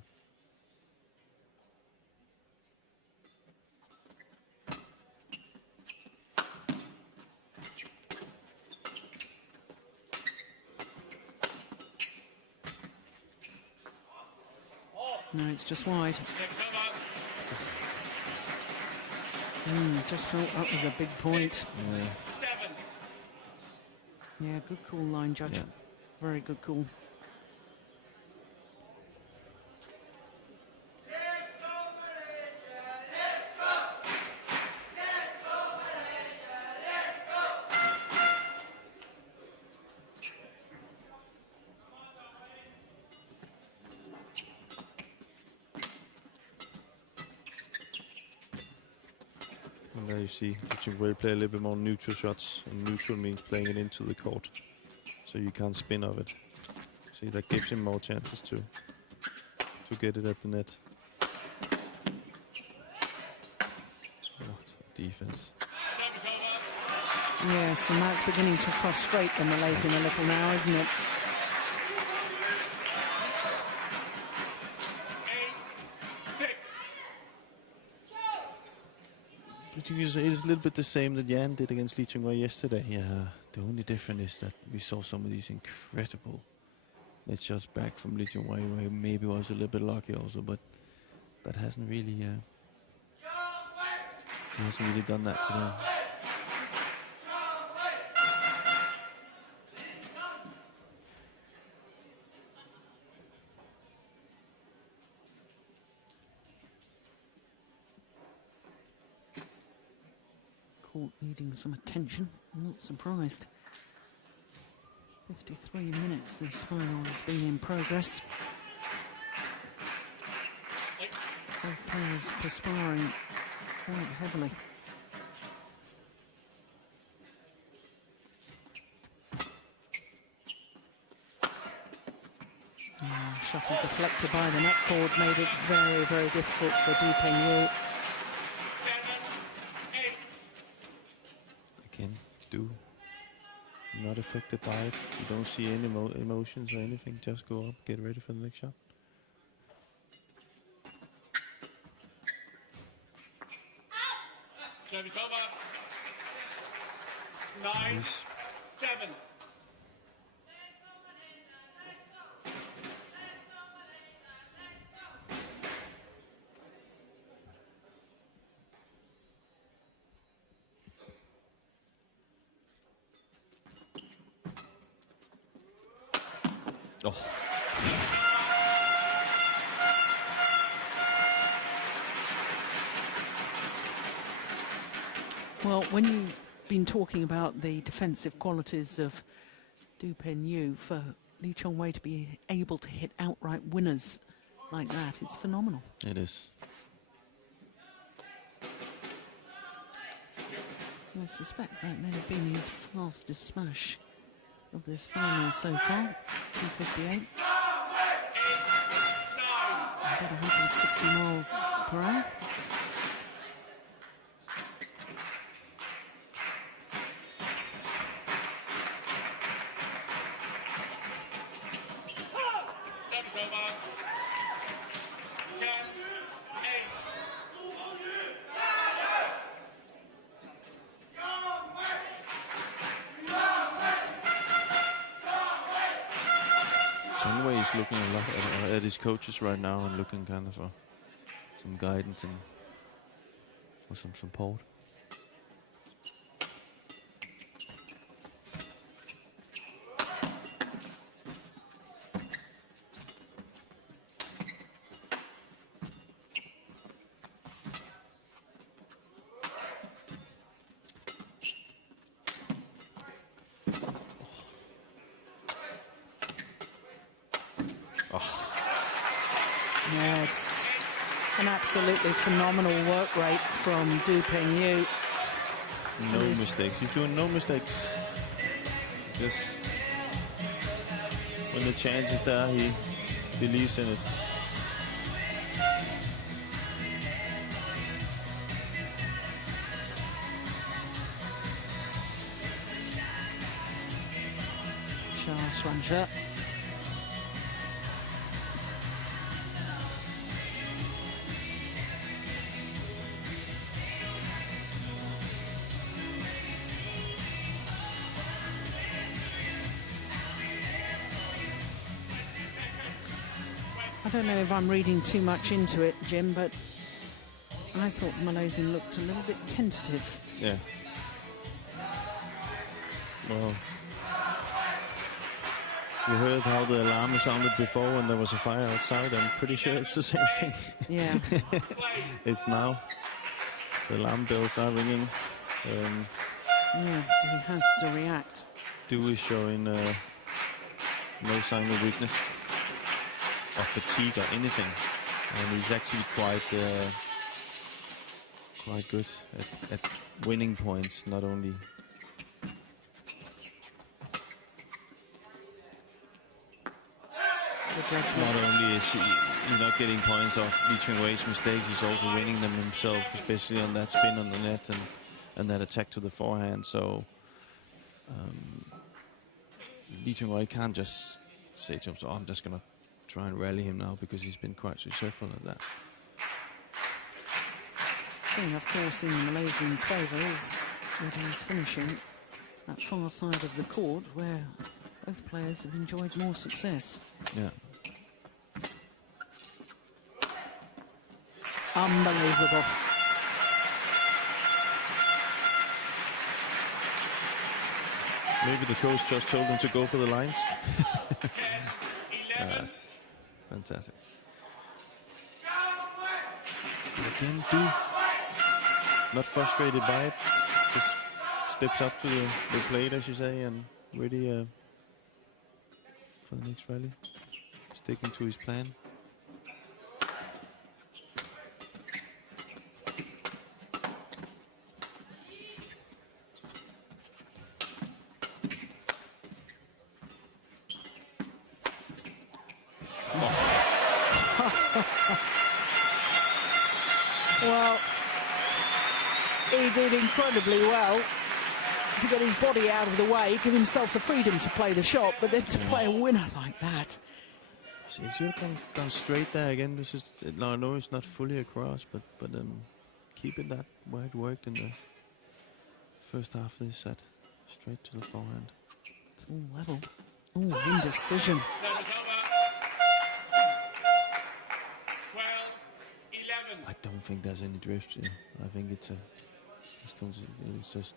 No, it's just wide. Just felt that was a big point. Yeah, good call, line judge. Yeah. Very good call. There you see LeeChongWei play a little bit more neutral shots, and neutral means playing it into the court, so you can't spin of it. See, that gives him more chances to get it at the net. Oh, defense. Yes, and that's beginning to frustrate the Malaysian a little now, isn't it? It's a little bit the same that Jan did against LeeChongWei yesterday. Yeah, the only difference is that we saw some of these incredible net shots back from LeeChongWei, where maybe was a little bit lucky also, but that hasn't really he hasn't really done that today. Court needing some attention. I'm not surprised. 53 minutes this final has been in progress. Both players perspiring quite heavily. Shuttle deflected by the net cord made it very, very difficult for DuPengYu. Again, Du not affected by it. You don't see any emotions or anything. Just go up, get ready for the next shot. Service over. 9-7. Oh. Well, when you've been talking about the defensive qualities of DuPengYu, for LeeChongWei to be able to hit outright winners like that. It's phenomenal. It is. I suspect that may have been his fastest smash of this final so far. 258. About 160 miles per hour. LeeChongWei is looking a lot at his coaches right now and looking kind of for some guidance and for some support. Yeah, it's an absolutely phenomenal work rate from DuPengYu. No mistakes. He's doing no mistakes. Just when the chance is there, he believes in it. Charles Ranger. I don't know if I'm reading too much into it, Jim, but I thought Malaysian looked a little bit tentative. Yeah. Well, you heard how the alarm sounded before when there was a fire outside. I'm pretty sure it's the same thing. Yeah. It's now. The alarm bells are ringing. Yeah, he has to react. Du is showing no sign of weakness or fatigue or anything, and he's actually quite good at winning points, not only is he's not getting points off LeeChongWei's mistakes, he's also winning them himself, especially on that spin on the net and that attack to the forehand. So LeeChongWei can't just say to himself, oh, I'm just going to try and rally him now, because he's been quite successful at that. Thing, of course, in Malaysian's favour is that he's finishing that far side of the court where both players have enjoyed more success. Yeah. Unbelievable. Maybe the coach just told him to go for the lines. That's fantastic. But again, Du, not frustrated by it. Just steps up to the plate, as you say, and ready for the next rally. Sticking to his plan. Well, he did incredibly well to get his body out of the way, give himself the freedom to play the shot, but then to play a winner like that. He should have gone straight there again. This is, no, I know it's not fully across, but keep it that way it worked in the first half of this set. Straight to the forehand. It's all level. Oh, indecision. I don't think there's any drift here. I think it's just.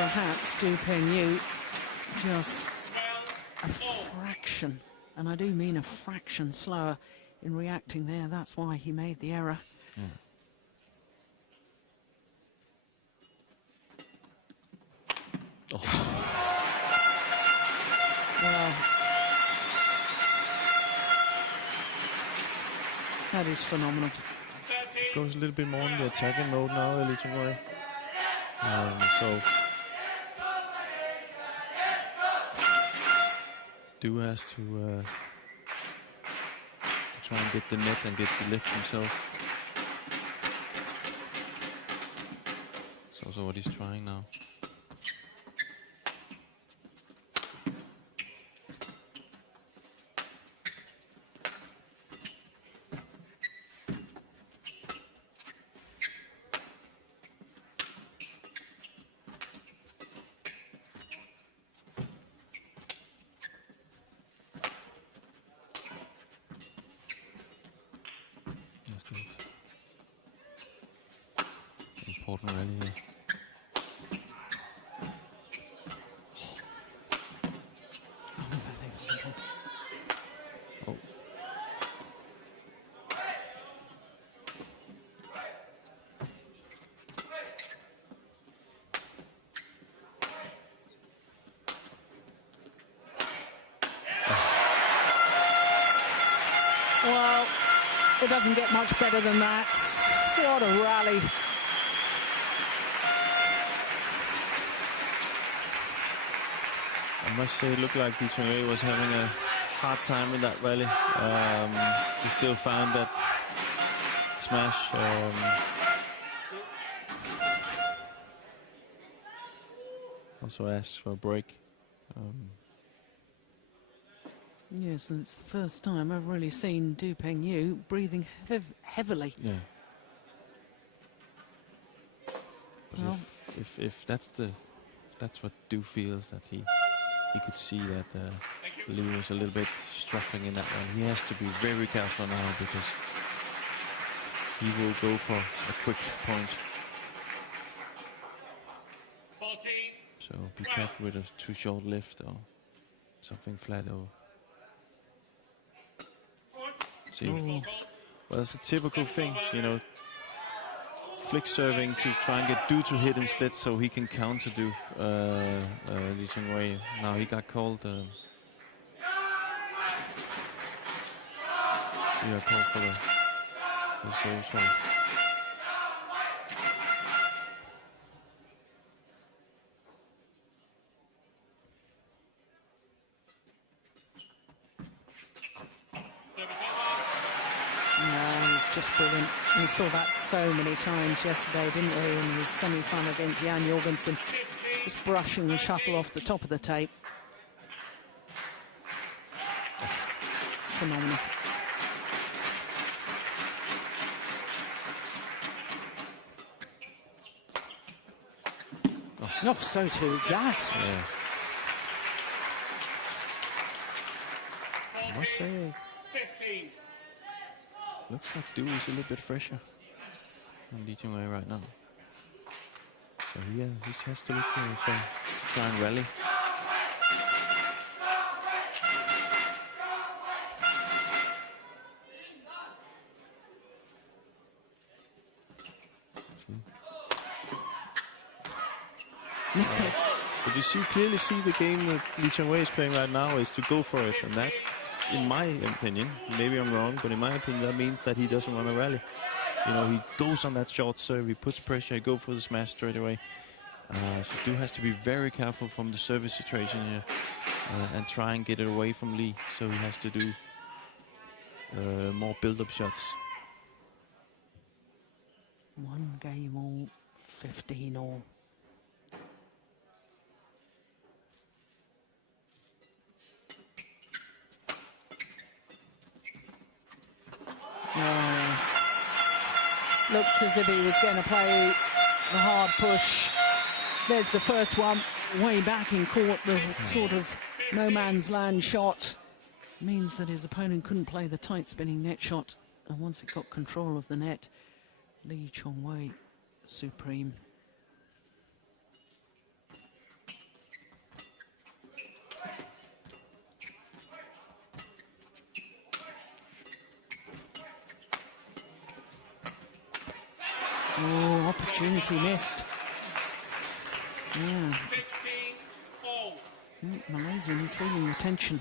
perhaps DuPengYu just a fraction, and I do mean a fraction slower in reacting there. That's why he made the error. Yeah. Oh. Well, that is phenomenal. Goes a little bit more in the attacking mode now, LeeChongWei. So Du has to try and get the net and get the lift himself. That's also what he's trying now. Important rally here. Oh. Well, it doesn't get much better than that. What a rally. I must say, it looked like LeeChongWei was having a hard time in that rally. He still found that smash. Also asked for a break. Yes, and it's the first time I've really seen DuPengYu breathing heavily. Yeah. But Well, if that's what Du feels, that he could see that Lee was a little bit struggling in that one. He has to be very careful now, because he will go for a quick point. 14. So be careful with a too short lift or something flat over. See, well, it's a typical thing, you know, flick serving to try and get Du to hit instead, so he can counter Du. LeeChongWei. Now he got called. Yeah, called for the social. He's just brilliant. We saw that so many times yesterday, didn't we, in his semi-final against Jan Jorgensen. Just brushing the shuttle off the top of the tape. Phenomenal. Oh, so too is that. Yeah. I must say, 15. looks like Du is a little bit fresher than LeeChongWei right now. So he has to look for to try and rally. Missed it. But you clearly see the game that LeeChongWei is playing right now is to go for it, and that, in my opinion, maybe I'm wrong, but in my opinion, that means that he doesn't want to rally. You know, he goes on that short serve, he puts pressure, he goes for the smash straight away. So Du has to be very careful from the service situation here and try and get it away from Lee. So he has to do more build-up shots. 1 game all, 15 all. Yes. Looked as if he was going to play the hard push. There's the first one, way back in court, the sort of no man's land shot. Means that his opponent couldn't play the tight spinning net shot. And once it got control of the net, LeeChongWei supreme. opportunity missed. Yeah. 16-all. Malaysian is feeling the tension.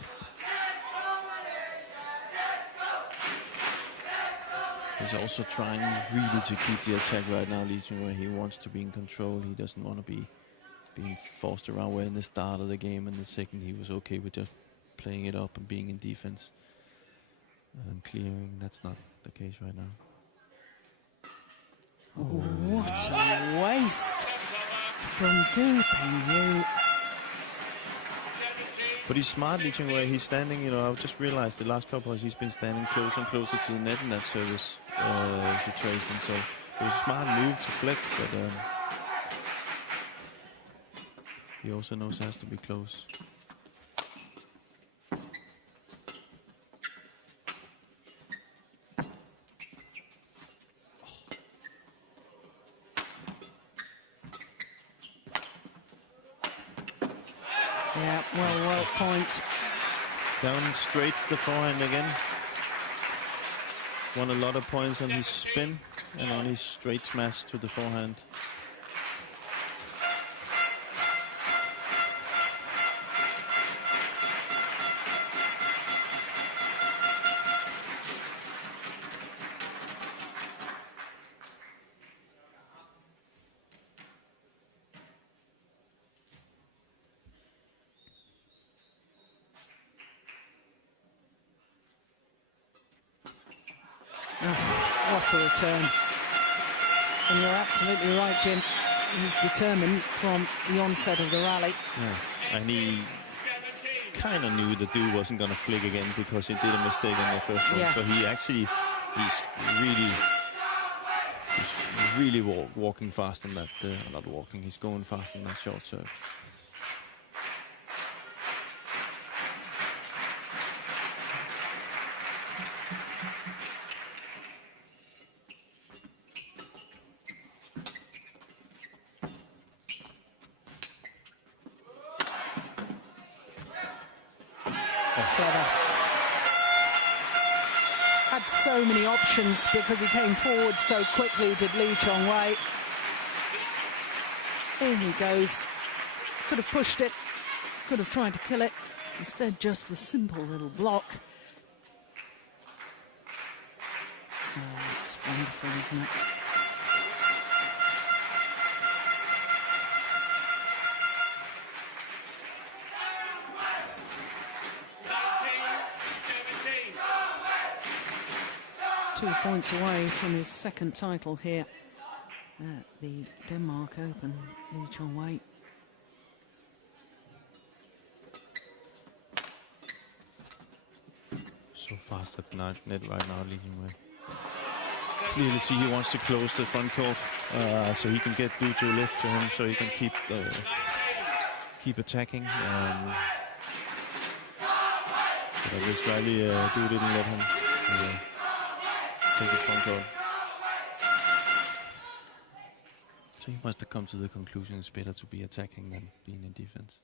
He's also trying really to keep the attack right now, LeeChongWei. He wants to be in control. He doesn't want to be being forced around where in the start of the game and the second he was okay with just playing it up and being in defense and clearing. That's not the case right now. Oh, what a waste from DuPengYu. But he's smart, LeeChongWei. He's standing, you know, I've just realized the last couple of he's been standing closer and closer to the net in that service situation. So it was a smart move to flick, but he also knows it has to be close. Yeah, well, point. Down straight to the forehand again. Won a lot of points on his spin and on his straight smash to the forehand. What a return. And you're absolutely right, Jim. He's determined from the onset of the rally. Yeah. And he kind of knew the dude wasn't going to flick again because he did a mistake in the first one. Yeah. So he actually, he's really walking fast in that, not walking, he's going fast in that short serve. Clever. Had so many options because he came forward so quickly, did LeeChongWei. In he goes. Could have pushed it, could have tried to kill it. Instead, just the simple little block. Oh, it's wonderful, isn't it? Two points away from his second title here at the Denmark Open, LeeChongWei. So fast at the net right now, LeeChongWei. Clearly see he wants to close the front court so he can get Du to lift to him so he can keep attacking. But I guess Riley Du didn't let him take it front court. So he must have come to the conclusion it's better to be attacking than being in defense.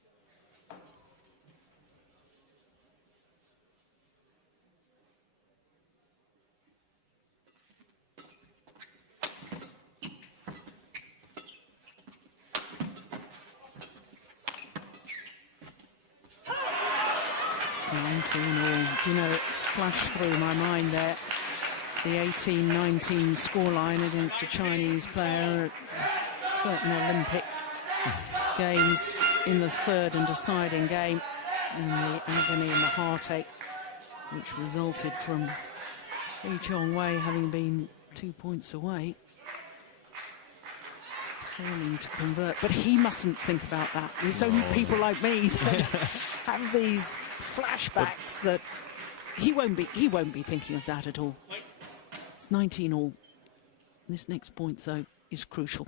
You know, it flashed through my mind there. The 18-19 scoreline against a Chinese player at certain Olympic games in the third and deciding game, and the agony and the heartache which resulted from LeeChongWei having been 2 points away, failing to convert. But he mustn't think about that. It's only people like me that have these flashbacks that he won't be thinking of that at all. It's 19-all. This next point, though, is crucial.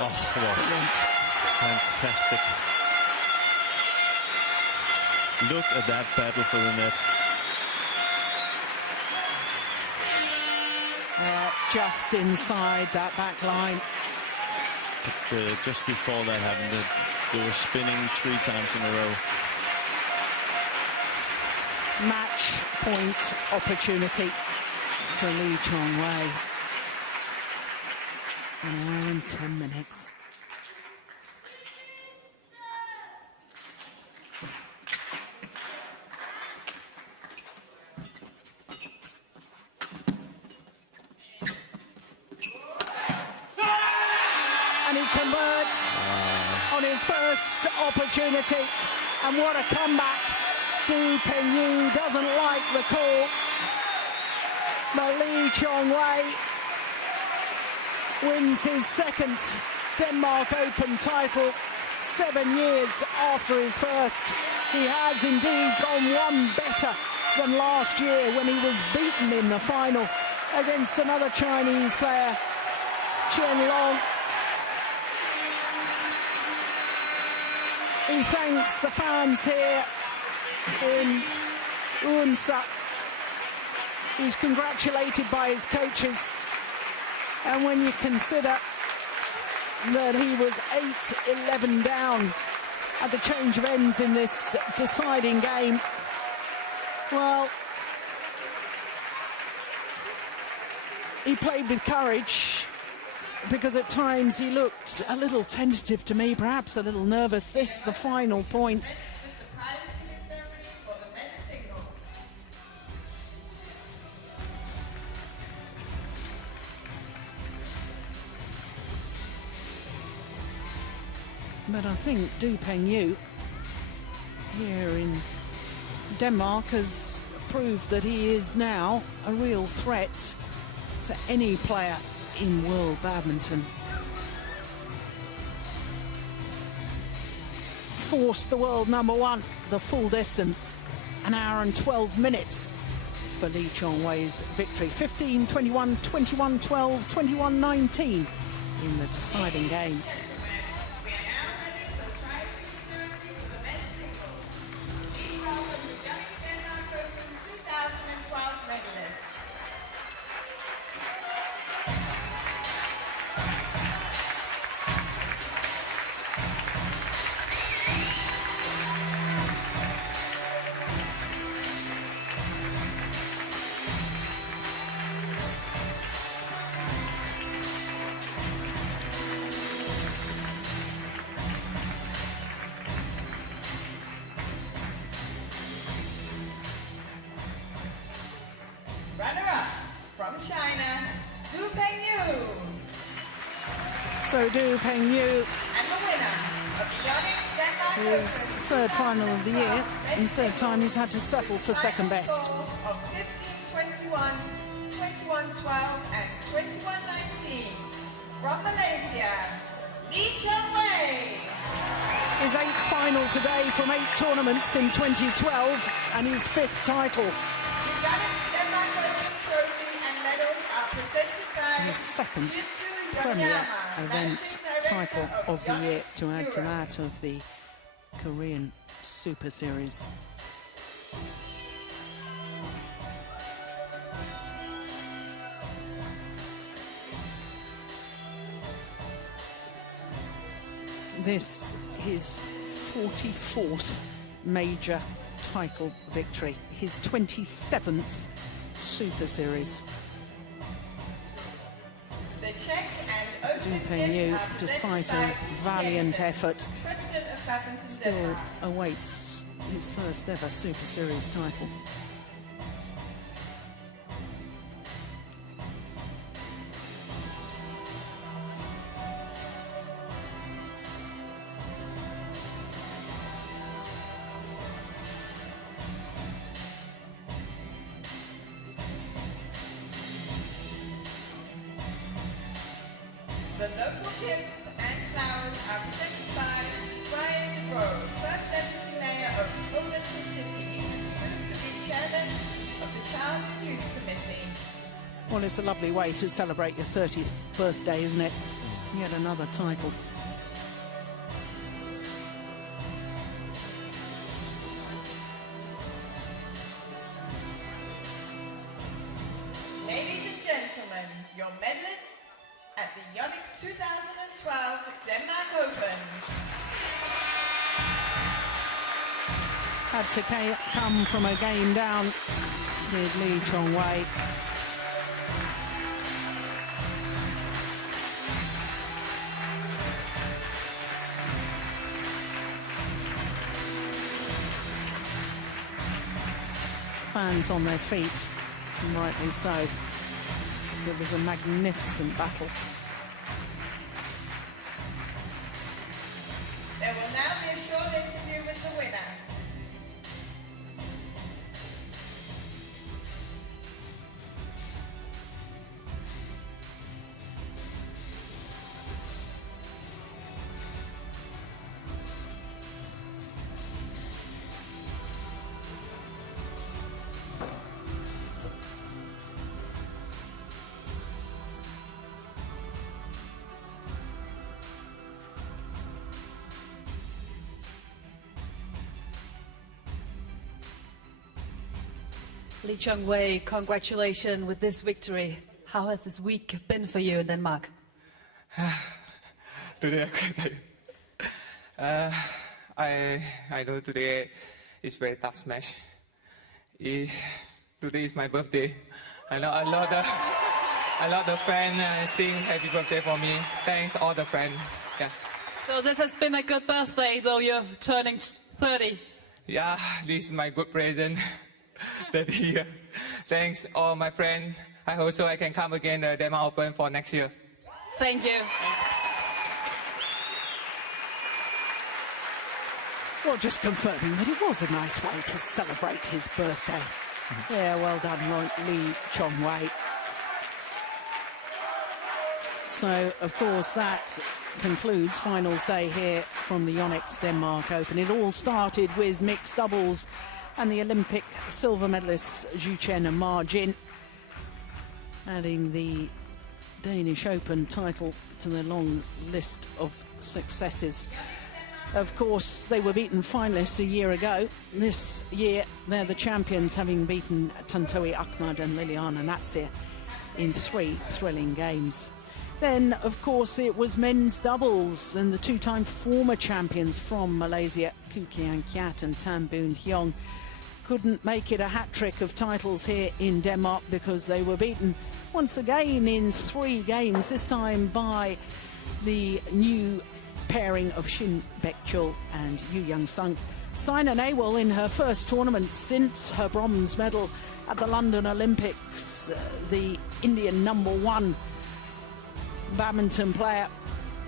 Oh, wow. Fantastic. Look at that battle for the net. Just inside that back line. But, just before that happened, they were spinning 3 times in a row. Match point opportunity for LeeChongWei. 1 hour and 10 minutes. And he converts on his first opportunity. And what a comeback. DuPengYu doesn't like the call. But LeeChongWei wins his second Denmark Open title 7 years after his first. He has indeed gone one better than last year when he was beaten in the final against another Chinese player, Chen Long. He thanks the fans here in Odense. He's congratulated by his coaches. And when you consider that he was 8-11 down at the change of ends in this deciding game, well, he played with courage, because at times he looked a little tentative to me, perhaps a little nervous. This, the final point. But I think DuPengYu here in Denmark has proved that he is now a real threat to any player in world badminton. Forced the world #1 the full distance, 1 hour and 12 minutes for LeeChongWei's victory. 15-21, 21-12, 21-19 in the deciding game. So DuPengYu, his third final of the year, and third time he's had to settle for second best. 15-21, 21-12 and 21-19 from Malaysia, LeeChongWei. His 8th final today from 8 tournaments in 2012 and his 5th title. His second Premier event title of the year, to add to that of the Korean Super Series. This his 44th major title victory, his 27th Super Series. DuPengYu, despite a valiant effort, still awaits his first ever Super Series title. The local gifts and flowers are presented by Brian Grove, First Deputy Mayor of Odense City, and soon to be Chairman of the Child and Youth Committee. Well, it's a lovely way to celebrate your 30th birthday, isn't it? Yet another title. at the Yonex 2012 Denmark Open. Had to come from a game down, did LeeChongWei. Fans on their feet, and rightly so. It was a magnificent battle. There will now be a short interview with the winner. LeeChongWei, congratulations with this victory. How has this week been for you in Denmark? Today, I know today is very tough match. Today is my birthday. I know a lot of friends sing happy birthday for me. Thanks all the friends. Yeah. So this has been a good birthday, though you're turning 30. Yeah, this is my good present. 30 years. Thanks all my friends. I hope so I can come again the Denmark Open for next year. Thank you. Well, just confirming that it was a nice way to celebrate his birthday. Yeah, well done, LeeChongWei. So, of course, that concludes finals day here from the Yonex Denmark Open. It all started with mixed doubles and the Olympic silver medalists Zhu Chen and Ma Jin adding the Danish Open title to the long list of successes. Of course, they were beaten finalists a year ago. This year, they're the champions, having beaten Tantowi Ahmad and Liliana Natsir in 3 thrilling games. Then, of course, it was men's doubles, and the two-time former champions from Malaysia, Koo Kian Kiat and Tan Boon Hyung, couldn't make it a hat-trick of titles here in Denmark because they were beaten once again in 3 games, this time by the new pairing of Shin Baek-chul and Yu Young-sung. Saina Nehwal in her first tournament since her bronze medal at the London Olympics, the Indian #1 badminton player,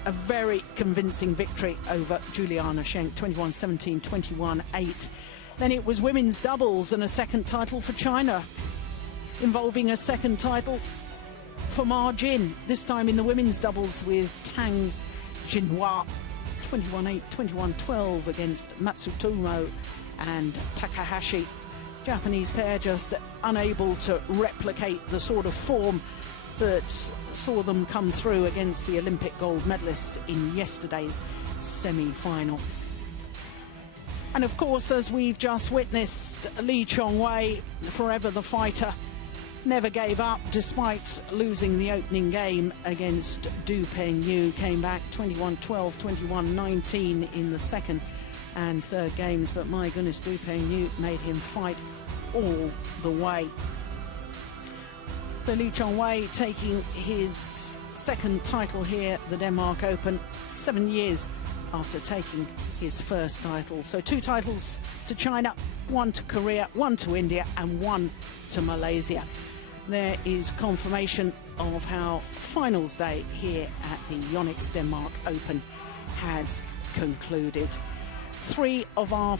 a very convincing victory over Juliana Schenk, 21-17, 21-8. Then it was women's doubles and a second title for China, involving a second title for Ma Jin, this time in the women's doubles with Tang Jinhua, 21-8, 21-12 against Matsutomo and Takahashi. Japanese pair just unable to replicate the sort of form that saw them come through against the Olympic gold medalists in yesterday's semi-final. And of course, as we've just witnessed, LeeChongWei, forever the fighter, never gave up despite losing the opening game against DuPengYu. Came back 21-12, 21-19 in the second and third games, but my goodness, DuPengYu made him fight all the way. So LeeChongWei taking his second title here at the Denmark Open, 7 years after taking his first title. So 2 titles to China, 1 to Korea, 1 to India and 1 to Malaysia. There is confirmation of how finals day here at the Yonex Denmark Open has concluded. 3 of our